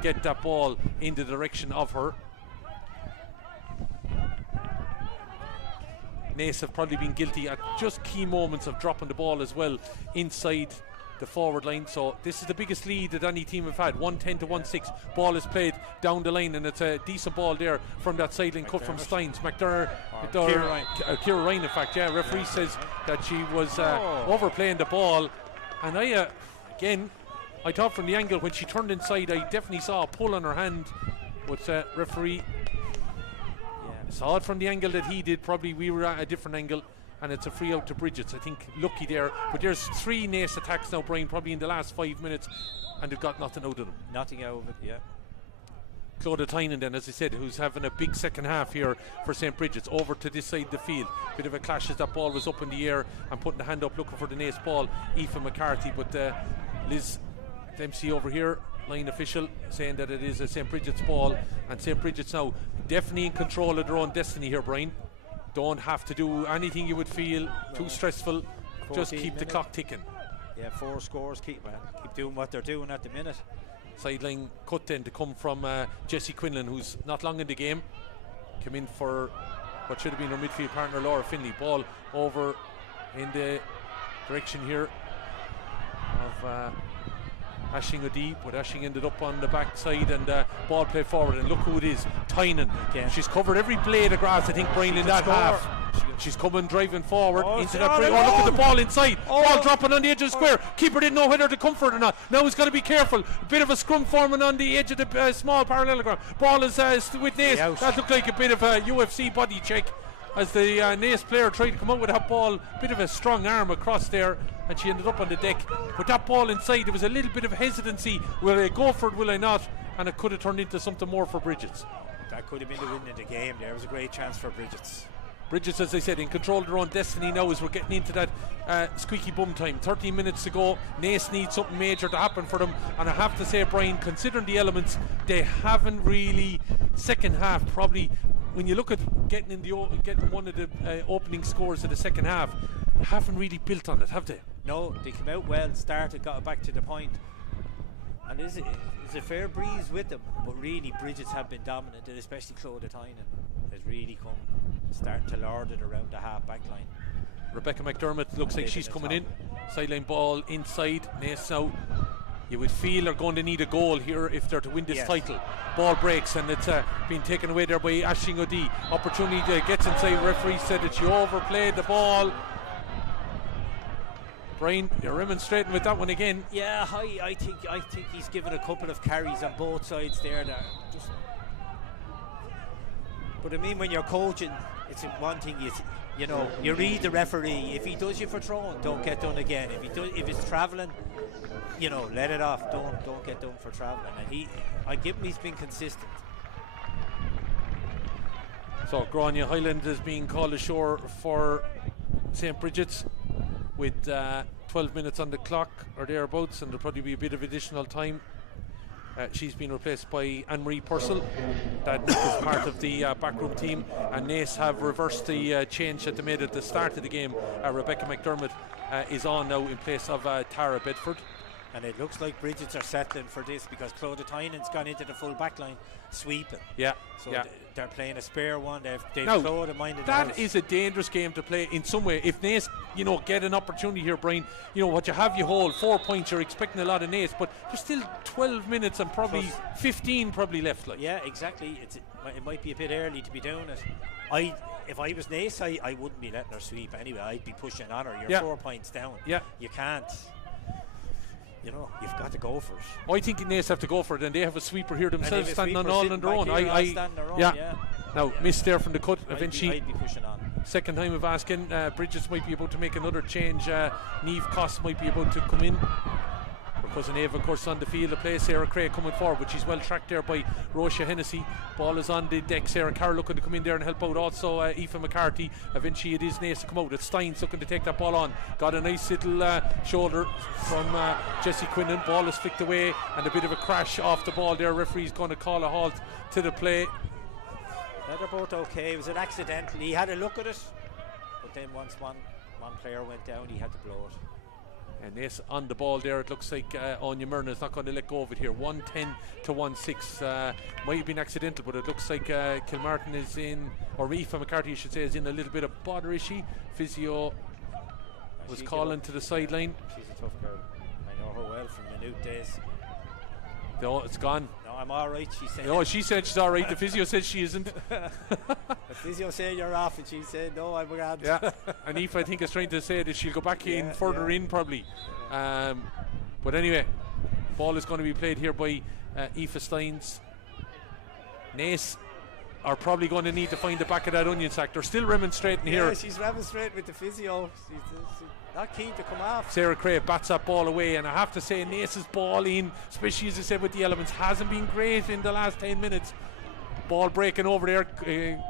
get that ball in the direction of her. Naas have probably been guilty at just key moments of dropping the ball as well inside the forward line. So this is the biggest lead that any team have had, 110 to 1-6. Ball is played down the line, and it's a decent ball there from that sideline cut from Steins. Kira Ryan, in fact. Referee says that she was overplaying the ball, and I thought from the angle when she turned inside, I definitely saw a pull on her hand, but referee saw it from the angle that he did. Probably we were at a different angle, and it's a free out to Brigid's. I think lucky there, but there's 3 Naas attacks now, Brian, probably in the last 5 minutes, and they've got nothing out of them. Nothing out of it, yeah. Claudia Tynan then, as I said, who's having a big second half here for St. Brigid's, over to this side of the field. Bit of a clash as that ball was up in the air and putting the hand up looking for the Naas ball, Aoife McCarthy, but Liz Dempsey over here, line official, saying that it is a St. Brigid's ball, and St. Brigid's now definitely in control of their own destiny here, Brian. Don't have to do anything you would feel too stressful, just keep the clock ticking. Yeah, 4 scores, keep doing what they're doing at the minute. Sideline cut then to come from Jessie Quinlan, who's not long in the game, came in for what should have been her midfield partner Laura Finley. Ball over in the direction here of Ashing O'Dea, but Ashing ended up on the back side, and ball played forward, and look who it is, Tynan. She's covered every blade of grass, I think, Brian, in that half. She's coming driving forward into that break. Oh, look at the ball inside. Ball dropping on the edge of the square. Keeper didn't know whether to come for it or not. Now he's got to be careful. A bit of a scrum forming on the edge of the small parallelogram. Ball is with Naas. That looked like a bit of a UFC body check as the Naas player tried to come out with that ball. Bit of a strong arm across there, and she ended up on the deck. But that ball inside, there was a little bit of hesitancy. Will I go for it, will I not? And it could have turned into something more for Brigid's. That could have been the win in the game there. It was a great chance for Brigid's. Brigid, as I said, in control of their own destiny now as we're getting into that squeaky bum time. 13 minutes to go. Naas needs something major to happen for them, and I have to say, Brian, considering the elements, they haven't really, second half probably, when you look at getting one of the opening scores of the second half, haven't really built on it, have they? No, they came out well, started, got it back to the point. And it's a fair breeze with them, but really Brigid's have been dominant, and especially Clodagh Tynan has really come starting to lord it around the half back line. Rebecca McDermott looks like she's coming in. Sideline ball inside. Naas now, you would feel, are going to need a goal here if they're to win this title. Ball breaks and it's been taken away there by Aisling O'Dea. Opportunity gets inside. Referee said that she overplayed the ball. Brian, you're remonstrating with that one again. Yeah, I think he's given a couple of carries on both sides there. But I mean, when you're coaching, it's one thing you read the referee. If he does you for throwing, don't get done again. If it's travelling, let it off. Don't get done for travelling. And I give him, he's been consistent. So Grania Highland is being called ashore for St. Brigid's with 12 minutes on the clock or thereabouts, and there'll probably be a bit of additional time. She's been replaced by Anne-Marie Purcell. That is part of the backroom team, and Naas have reversed the change that they made at the start of the game. Rebecca McDermott is on now in place of Tara Bedford. And it looks like Brigid's are settling for this because Clodagh Tynan's gone into the full back line sweeping. Yeah. So they're playing a spare one. They've now, Clodagh minded. That is a dangerous game to play in some way. If Naas, get an opportunity here, Brian, what you have, you hold 4 points. You're expecting a lot of Naas, but there's still 12 minutes and probably 15 probably left. Yeah, exactly. It might be a bit early to be doing it. If I was Naas, I wouldn't be letting her sweep anyway. I'd be pushing on her. You're 4 points down. Yeah. You can't. You've got to go for it. I think Naas have to go for it, and they have a sweeper here themselves, standing on all on their own. Yeah. Now, missed there from the cut. Eventually, I'd be pushing on. Second time of asking. Brigid's might be about to make another change. Niamh Coss might be about to come in. Her cousin Ava, of course, on the field of play. Sarah Craig coming forward, but she's well tracked there by Roisha Hennessy. Ball is on the deck. Sarah Carroll looking to come in there and help out. Also, Aoife McCarthy. Eventually, it is Naas to come out. It's Steins looking to take that ball on. Got a nice little shoulder from Jessie Quinlan. Ball is flicked away, and a bit of a crash off the ball there. Referee's going to call a halt to the play. They're both okay. It was an accidental. He had a look at it, but then once one player went down, he had to blow it. And Naas on the ball there. It looks like Anya Myrna is not going to let go of it here. 1-10 to 1-6. Might have been accidental, but it looks like Kilmartin is in, or Aoife McCarthy, I should say, is in a little bit of bother, is she? Physio was calling to the sideline. She's a tough girl. I know her well from minute days. No, it's gone. No, I'm all right, she said. No, she said she's all right. The physio says she isn't. The physio said you're off, and she said no, I'm grand. Yeah, and Aoife, I think, is trying to say that she'll go back in further in probably. But anyway, ball is going to be played here by Aoife Steins. Naas are probably going to need to find the back of that onion sack. They're still remonstrating here. Yeah, she's remonstrating with the physio. She's not keen to come off. Sarah Craig bats that ball away, and I have to say Naas's ball in, especially as I said with the elements, hasn't been great in the last 10 minutes. Ball breaking over there,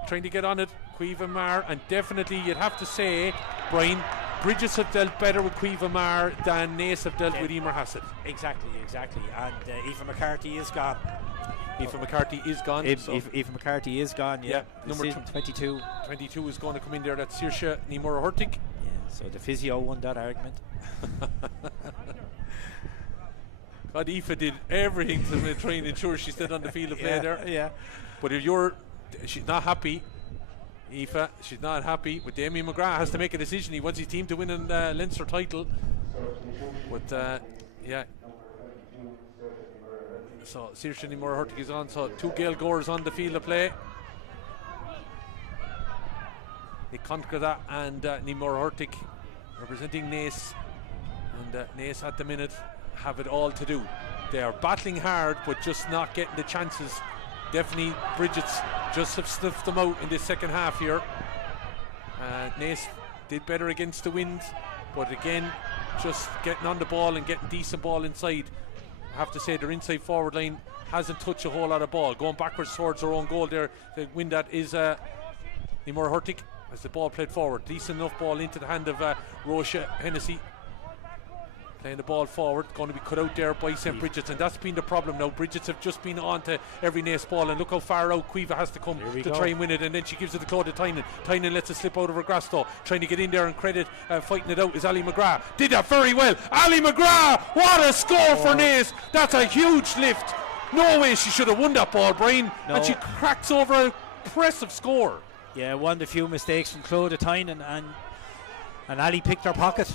trying to get on it, Cueva Mar, and definitely you'd have to say, Brian, Brigid's have dealt better with Cueva Mar than Naas have dealt with Emer Hassett. Exactly. And Aoife McCarthy is gone. Aoife McCarthy is gone. Aoife McCarthy is gone, yeah. Number 22. 22 is going to come in there. That's Saoirse Nimura Hurtig. Yeah, so the physio won that argument. God, Aoife did everything to try and ensure she stayed on the field of play there. Yeah. But if she's not happy, Aoife, she's not happy with Damien McGrath. Has to make a decision. He wants his team to win a Leinster title. But so Saoirse Nimura Hurtig is on. So 2 Gael goers on the field of play. Nick Conquerda and Nimura Hurtig representing Naas. And Naas at the minute have it all to do. They are battling hard, but just not getting the chances. Definitely Brigid's just have snuffed them out in this second half here. Naas did better against the wind, but again, just getting on the ball and getting decent ball inside. I have to say their inside forward line hasn't touched a whole lot of ball. Going backwards towards their own goal there. The win that is Nimura Hurtig. as the ball played forward. Decent enough ball into the hand of Roisha Hennessy. Playing the ball forward, going to be cut out there by St. Bridget's, and that's been the problem now. Bridget's have just been on to every Naas ball, and look how far out Cueva has to come to try and win it, and then she gives it to Claudia Tynan. Tynan lets it slip out of her grasp though, trying to get in there and credit fighting it out is Ali McGrath. Did that very well. Ali McGrath, what a score for Naas. That's a huge lift. No way she should have won that ball, Brian. No. And she cracks over an impressive score. Yeah, one of the few mistakes from Claudia Tynan, and Ali picked her pocket.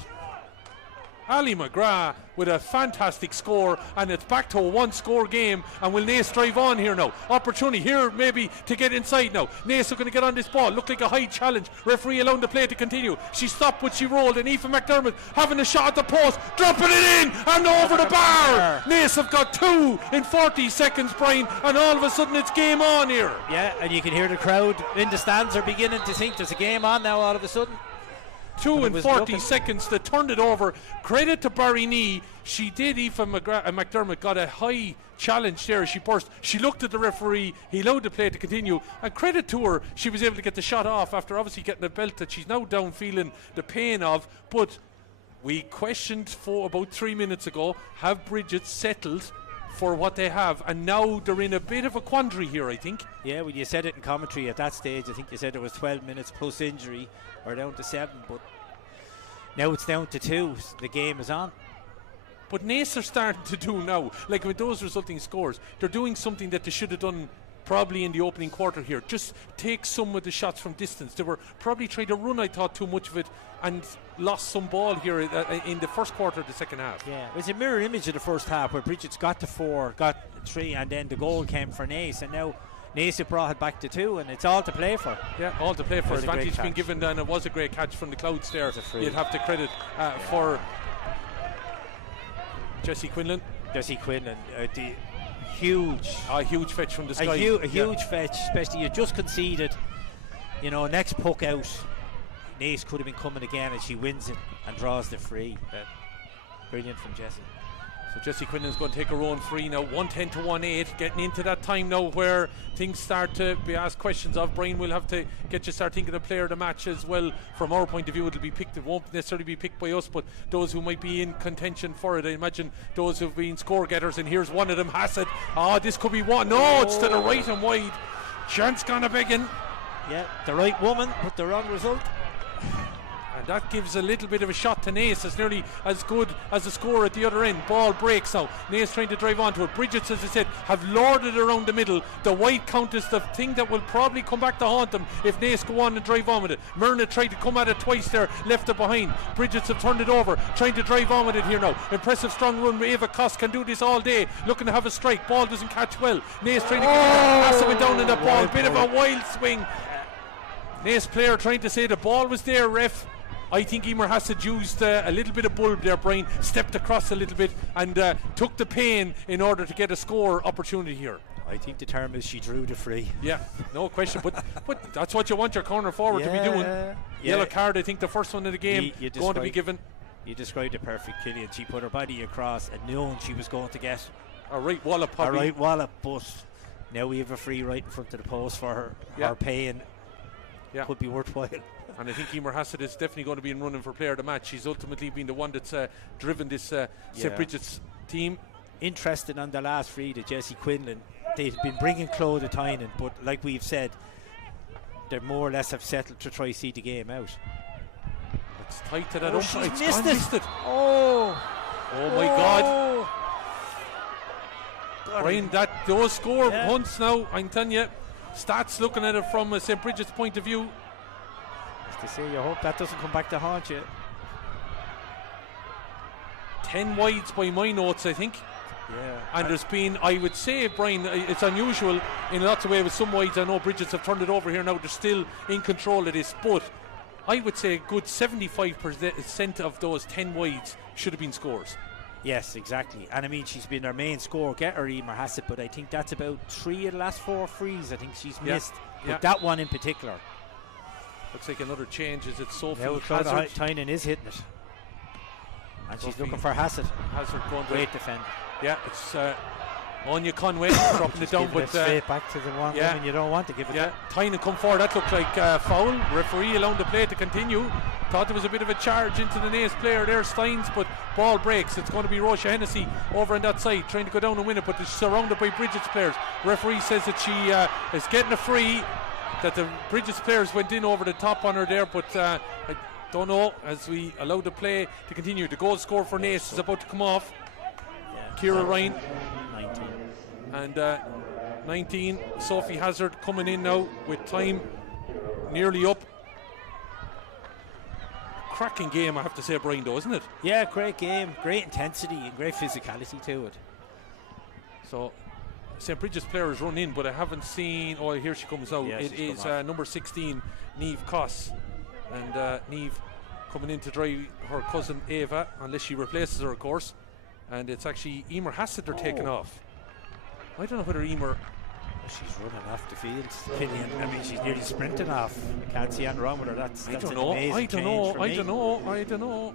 Ali McGrath with a fantastic score, and it's back to a one-score game. And will Naas drive on here now? Opportunity here maybe to get inside now. Naas are going to get on this ball. Look like a high challenge. Referee allowing the play to continue. She stopped but she rolled, and Aoife McDermott having a shot at the post, dropping it in and over the bar. Naas have got 2 in 40 seconds, Brian, and all of a sudden it's game on here. Yeah, and you can hear the crowd in the stands are beginning to think there's a game on now all of a sudden. 2 in 40 seconds to turn it over. Credit to Barry Nee. She did. Aoife McDermott got a high challenge there. She burst. She looked at the referee. He allowed the play to continue. And credit to her, she was able to get the shot off after obviously getting a belt that she's now down feeling the pain of. But we questioned for about 3 minutes ago, have Brigid settled for what they have, and now they're in a bit of a quandary here, I think. Yeah, well, you said it in commentary at that stage. I think you said it was 12 minutes plus injury, or down to 7, but now it's down to 2. The game is on. But Naas are starting to do now, like with those resulting scores, they're doing something that they should have done probably in the opening quarter here. Just take some of the shots from distance. They were probably trying to run, I thought, too much of it, and lost some ball here in the first quarter of the second half. Yeah, it was a mirror image of the first half where Brigid's got to 4, got 3, and then the goal came for Naas, and now Naas have brought it back to 2, and it's all to play for. Yeah, all to play for. Advantage been given, and it was a great catch from the clouds there. You'd have to credit for Jessie Quinlan. Jessie Quinlan, the huge fetch from the sky. A huge fetch, especially you just conceded. You know, next puck out, Naas could have been coming again, and she wins it and draws the free. Brilliant from Jessie. So Jessie Quinlan's going to take her own free now, 110 to 1-8, getting into that time now where things start to be asked questions of. Brian will have to get you start thinking of player of the match as well. From our point of view, it'll be picked. It won't necessarily be picked by us, but those who might be in contention for it, I imagine those who've been score getters, and here's one of them, Hassett. This could be one. No, it's to the right and wide. Chance gone a begging. Yeah, the right woman, but the wrong result. And that gives a little bit of a shot to Naas. It's nearly as good as the score at the other end. Ball breaks now. Naas trying to drive onto it. Brigid, as I said, have lorded around the middle. The white count is the thing that will probably come back to haunt them if Naas go on and drive on with it. Myrna tried to come at it twice there, left it behind. Brigid have turned it over, trying to drive on with it here now. Impressive strong run. Ava Cost can do this all day, looking to have a strike. Ball doesn't catch well. Naas trying to get it. Went down in the ball. Bit of a wild swing. Naas player trying to say the ball was there, ref. I think Emer Hassett used a little bit of bulb there, Brian, stepped across a little bit and took the pain in order to get a score opportunity here. I think the term is she drew the free. Yeah, no question, but that's what you want your corner forward to be doing. Yellow card, I think the first one of the game going to be given. You described it perfect, Killian. She put her body across and knowing she was going to get a right wallop, probably. A right wallop, but now we have a free right in front of the post for her. Her pain could be worthwhile. And I think Emer Hassett is definitely going to be in running for player of the match. She's ultimately been the one that's driven this St. Bridget's team. Interesting on the last free to Jessie Quinlan. They've been bringing Claudia Tynan, but like we've said, they more or less have settled to try see the game out. It's tight to that umpire. It's missed it. Oh my God. Brian, those score hunts now, I'm telling you, stats looking at it from St. Bridget's point of view. To say, you hope that doesn't come back to haunt you. 10 wides by my notes, I think. Yeah. And there's been, I would say, Brian, it's unusual in lots of ways with some wides. I know Bridget's have turned it over here now. They're still in control of this, but I would say a good 75% of those 10 wides should have been scores. Yes, exactly. And I mean, she's been our main score getter, Emer Hassett, but I think that's about 3 of the last 4 frees I think she's missed. But that one in particular. Looks like another change. Is it Sophie Hazard? Tynan is hitting it. And she's looking for Hassett. Hazard going great defender. Yeah, it's Anya Conway dropping it down, but straight back to the one woman you don't want to give it. Yeah, Tynan come forward. That looked like foul. Referee allowing the play to continue. Thought there was a bit of a charge into the Naas player there, Steins, but ball breaks. It's going to be Roisha Hennessy over on that side trying to go down and win it, but it's surrounded by Brigid's players. Referee says that she is getting a free, that the Brigid's players went in over the top on her there, but I don't know, as we allow the play to continue. The goal score for Naas is about to come off. Ciara Ryan 19 and 19 Sophie Hazard coming in now with time nearly up. Cracking game, I have to say, Brian, though, isn't it? Yeah, great game, great intensity and great physicality to it. So St. Brigid's players run in, but I haven't seen. Oh, here she comes out. It is number 16 Niamh Coss, and Niamh coming in to drive her cousin Ava, unless she replaces her, of course. And it's actually Emer Hassett they're taking off. I don't know whether Emer. She's running off the field. Killian, I mean, she's nearly sprinting off. I can't see anything wrong with her. That's I don't know. I don't know.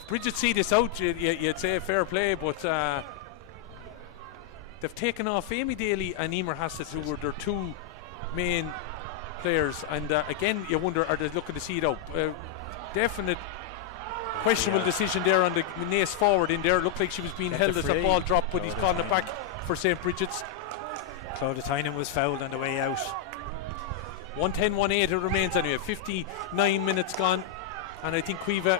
If Brigid see this out, you'd say fair play, but they've taken off Amy Daly and Emer Hassett, who were their two main players. And again, you wonder, are they looking to see it out? Definite questionable decision there on the Naas forward in there. It looked like she was being held as a ball drop, but he's calling it back for St. Brigid's. Claudia Tynan was fouled on the way out. 110-1-8 it remains anyway. 59 minutes gone, and I think Cueva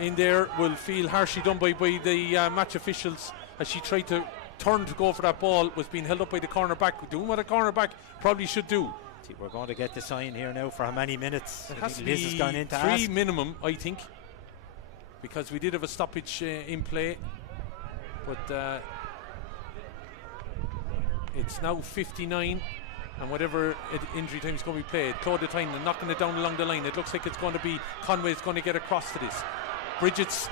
in there will feel harshly done by the match officials as she tried to turn to go for that ball, was being held up by the cornerback, doing what a cornerback probably should do. We're going to get the sign here now for how many minutes. It has to be 3 minimum, I think, because we did have a stoppage in play, but it's now 59, and whatever injury time is going to be played. Claudia Tynan knocking it down along the line. It looks like it's going to be Conway's going to get across to this. Brigid's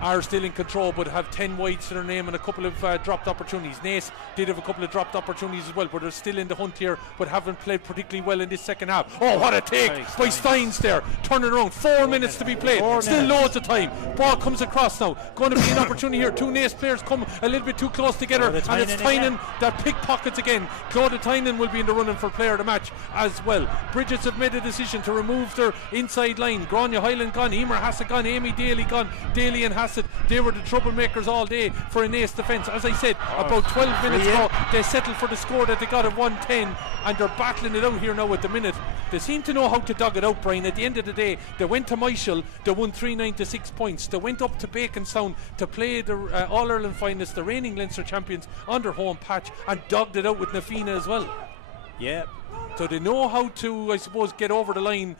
are still in control, but have 10 wides to their name and a couple of dropped opportunities. Naas did have a couple of dropped opportunities as well, but they're still in the hunt here, but haven't played particularly well in this second half. Oh, what a take by Steins there, turning around. 4 minutes to be played, still loads of time. Ball comes across now, going to be an opportunity here. Two Naas players come a little bit too close together, and it's Tynan that pickpockets again. Claudia Tynan will be in the running for player of the match as well. Brigid's have made a decision to remove their inside line. Grania Hyland gone, Emer Hassett gone, Amy Daly gone. Daly and Hassett, they were the troublemakers all day for a Naas defence. As I said, about 12 minutes ago, they settled for the score that they got at 110, and they're battling it out here now at the minute. They seem to know how to dog it out, Brian. At the end of the day, they went to Michael, they won 3-9 to 6 points. They went up to Baconstown to play the All-Ireland finalists, the reigning Leinster champions, on their home patch, and dogged it out with Nafina as well. Yeah. So they know how to, I suppose, get over the line,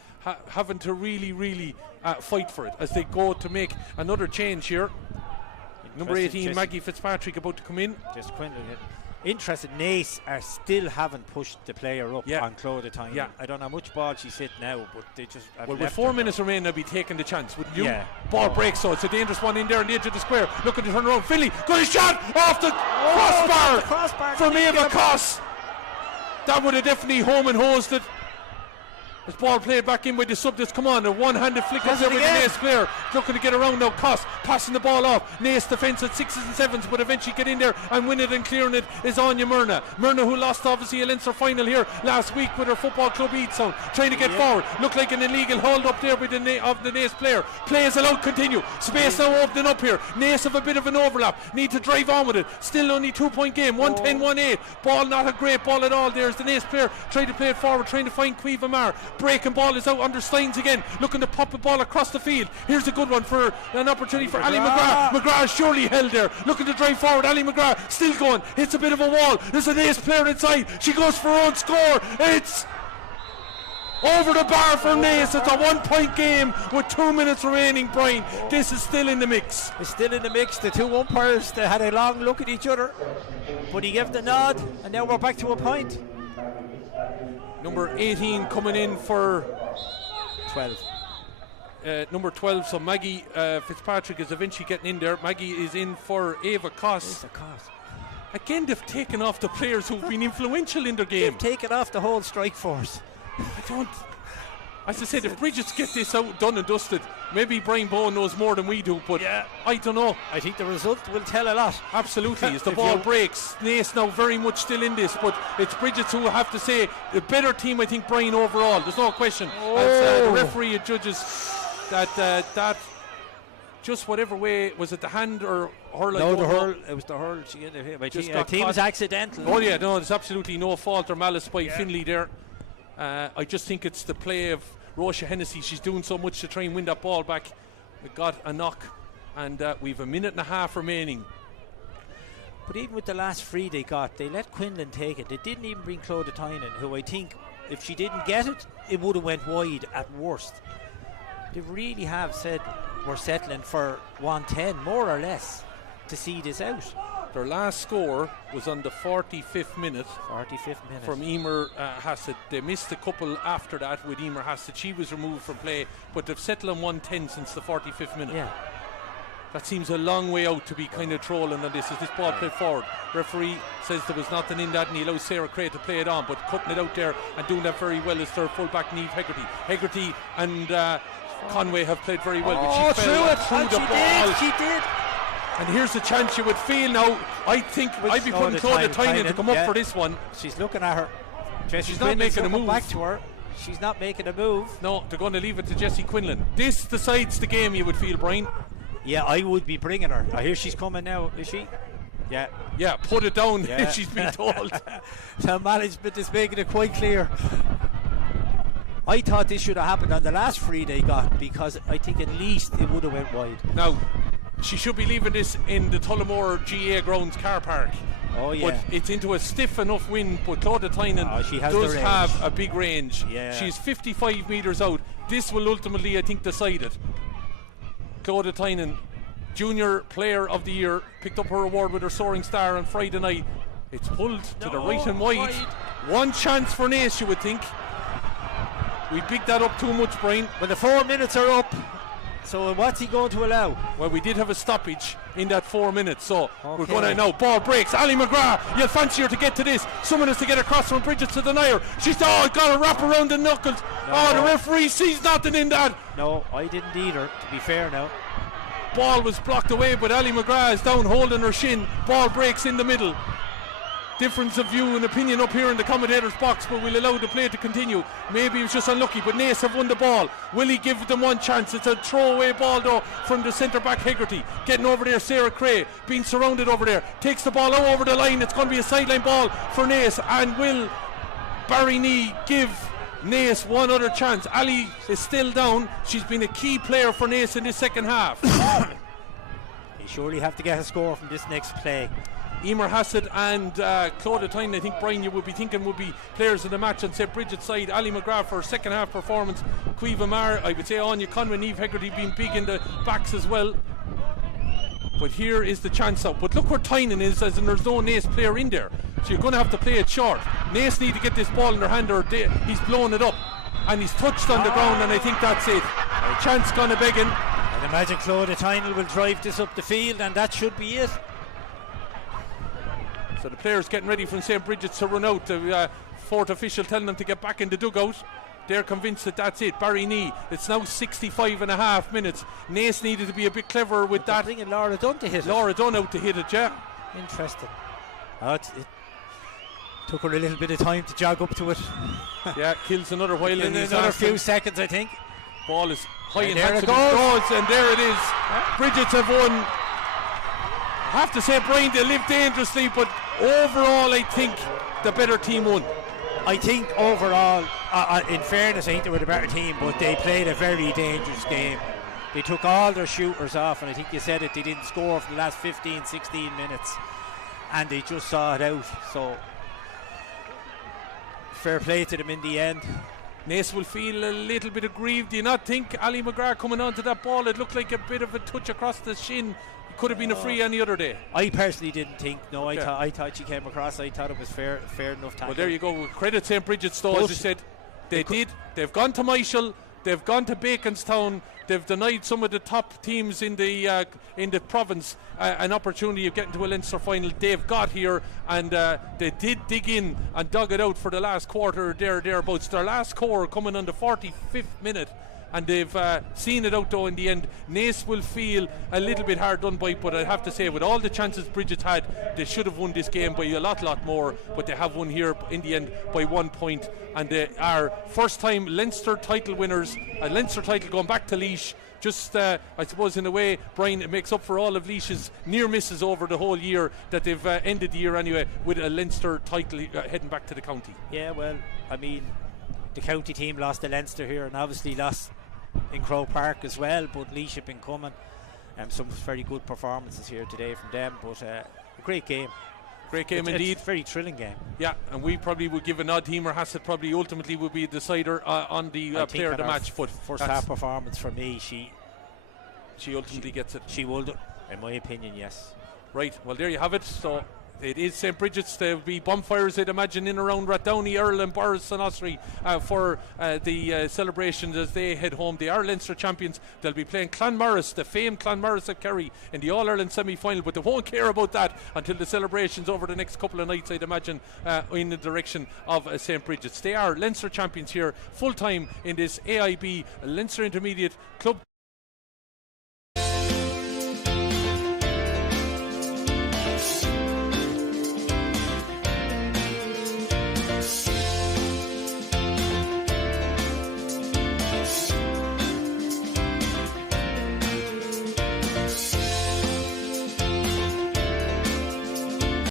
having to really fight for it as they go to make another change here. Number 18, Maggie Fitzpatrick, about to come in. Just interested, Naas are still haven't pushed the player up on Claudia Tynan. Yeah. I don't know how much ball she's hit now, but they just have with 4 minutes remaining, they'll be taking the chance, wouldn't you? Yeah. Ball breaks, so it's a dangerous one in there on the edge of the square. Looking to turn around. Finley got a shot off the crossbar from Ava Coss. That would have definitely home and hosed it. This ball played back in by the sub. Come on, a one-handed flick over the Naas player. Looking to get around now. Coss passing the ball off. Naas defence at 6s and 7s, but eventually get in there and win it, and clearing it is Anya Myrna. Myrna, who lost obviously a Leinster final here last week with her football club Eadstown, trying to get forward. Looked like an illegal hold up there by the Naas player. Play is allowed, continue. Space now opening up here. Naas have a bit of an overlap. Need to drive on with it. Still only 2-point game. 110-1-8. Ball not a great ball at all. There's the Naas player trying to play it forward, trying to find Cueva Mar. Breaking ball is out under Steins again, looking to pop the ball across the field. Here's a good one for an opportunity for Ali McGrath. McGrath is surely held there, looking to drive forward. Ali McGrath still going, hits a bit of a wall. There's a Naas player inside. She goes for her own score. It's over the bar for Naas. It's a 1-point game with 2 minutes remaining, Brian. This is still in the mix. It's still in the mix. The two umpires, they had a long look at each other, but he gave the nod, and now we're back to a point. Number 18 coming in for 12. Number 12, so Maggie Fitzpatrick is eventually getting in there. Maggie is in for Ava Coss. Again, they've taken off the players who've been influential in their game. They've taken off the whole strike force. As I said, if Brigid's get this out done and dusted, maybe Brian Bowen knows more than we do, but I don't know. I think the result will tell a lot. Absolutely. As the ball breaks, Naas now very much still in this, but it's Brigid's who have to say the better team, I think, Brian, overall. There's no question. As the referee judges that just whatever way, was it the hand or hurl? No, the hurl. It was the hurl. The team was accidental. Oh yeah, no, there's absolutely no fault or malice by Finlay there. I just think it's the play of Roisha Hennessy. She's doing so much to try and win that ball back. We got a knock, and we've a minute and a half remaining. But even with the last free they got, they let Quinlan take it. They didn't even bring Claudia Tynan, who I think, if she didn't get it, it would have went wide at worst. They really have said we're settling for 110, more or less, to see this out. Their last score was on the 45th minute. From Emer Hassett. They missed a couple after that with Emer Hassett. She was removed from play, but they've settled on 110 since the 45th minute. Yeah. That seems a long way out to be kind of trolling on this as this ball played forward. Referee says there was nothing in that and he allows Sarah Cray to play it on, but cutting it out there and doing that very well is their full-back Niamh Hegarty. Hegarty and Conway have played very well, but she fell through the ball. She did. And here's the chance you would feel now. I think I'd be putting Claudia Tynan to come up for this one. She's looking at her. She's not making a move. Back to her. She's not making a move. No, they're going to leave it to Jessie Quinlan. This decides the game, you would feel, Brian. Yeah, I would be bringing her. I hear she's coming now, is she? Yeah. Yeah, put it down, she's been told. The management is making it quite clear. I thought this should have happened on the last free they got, because I think at least it would have went wide. Now, she should be leaving this in the Tullamore GA Grounds car park. Oh yeah. But it's into a stiff enough wind, but Claudia Tynan does have a big range. Yeah. She's 55 metres out. This will ultimately, I think, decide it. Claudia Tynan, Junior Player of the Year, picked up her award with her Soaring Star on Friday night. It's pulled to the right and wide. One chance for Naas, you would think. We picked that up too much, Brian. Well, the 4 minutes are up. So what's he going to allow? Well, we did have a stoppage in that 4 minutes, so we're going to now. Ball breaks. Ali McGrath, you'll fancy her to get to this. Someone has to get across from Brigid to deny her. She's got a wrap around the knuckles. The referee sees nothing in that. No, I didn't either, to be fair now. Ball was blocked away, but Ali McGrath is down holding her shin. Ball breaks in the middle. Difference of view and opinion up here in the commentator's box, but we'll allow the play to continue. Maybe he was just unlucky, but Naas have won the ball. Will he give them one chance? It's a throwaway ball though from the centre back Hegarty. Getting over there, Sarah Cray being surrounded over there. Takes the ball over the line. It's going to be a sideline ball for Naas. And will Barry Nee give Naas one other chance? Ali is still down. She's been a key player for Naas in this second half. You surely have to get a score from this next play. Emer Hassett and Claudia Tynan, I think, Brian, you would be thinking would be players of the match on, say, Brigid's side. Ali McGrath for second half performance. Cueva Marr, I would say Anya Conway, Niamh Hegarty being big in the backs as well. But here is the chance out. But look where Tynan is, as in there's no Naas player in there. So you're going to have to play it short. Naas need to get this ball in their hand, or he's blown it up. And he's touched on the ground, and I think that's it. A chance gone a begging. I'd imagine Claudia Tynan will drive this up the field, and that should be it. So the players getting ready from St. Brigid's to run out. The fourth official telling them to get back in the dugout. They're convinced that that's it. Barry Nee, it's now 65 and a half minutes. Naas needed to be a bit clever with that. Bringing Laura Dunn to hit it. Laura Dunn out to hit it, yeah. Interesting. It took her a little bit of time to jog up to it. Yeah, kills another while. In another few seconds, I think. Ball is high and there it goes. And there it is. Brigid's have won. I have to say, Brian, they lived dangerously, but overall I think the better team won. I think overall, in fairness, I think they were the better team, but they played a very dangerous game. They took all their shooters off, and I think you said it, they didn't score for the last 15, 16 minutes, and they just saw it out. So fair play to them in the end. Naas will feel a little bit aggrieved. Do you not think Ali McGrath coming onto that ball, it looked like a bit of a touch across the shin? Could have been a free any other day. I personally didn't think. No, I thought she came across. I thought it was fair enough tackle. Well, there you go. Credit St. Brigid's though, as you said. They've gone to Michael. They've gone to Baconstown. They've denied some of the top teams in the province an opportunity of getting to a Leinster final. They've got here, and they did dig in and dug it out for the last quarter thereabouts. Their last score coming on the 45th minute, and they've seen it out though in the end. Naas will feel a little bit hard done by, but I have to say, with all the chances Brigid had, they should have won this game by a lot more, but they have won here in the end by 1 point, and they are first time Leinster title winners, a Leinster title going back to Laois. Just, I suppose, in a way, Brian, it makes up for all of Laois's near misses over the whole year, that they've ended the year anyway with a Leinster title heading back to the county. Yeah, well, I mean, the county team lost to Leinster here, and obviously lost in Croke Park as well, but Laois have been coming. Some very good performances here today from them, but a great game. Great game indeed. It's a very thrilling game. Yeah, and we probably would give an odd team, or Hassett probably ultimately would be a decider on the player of the match. But first half performance for me, she ultimately gets it. She will, in my opinion, yes. Right, well there you have it. So it is St. Brigid's. There will be bonfires, I'd imagine, in around Rathdowney, Earl and Borris and Ossory for the celebrations as they head home. They are Leinster champions. They'll be playing Clonmorris, the famed Clonmorris of Kerry, in the All-Ireland semi-final, but they won't care about that until the celebrations over the next couple of nights, I'd imagine, in the direction of St. Brigid's. They are Leinster champions here full-time in this AIB Leinster Intermediate Club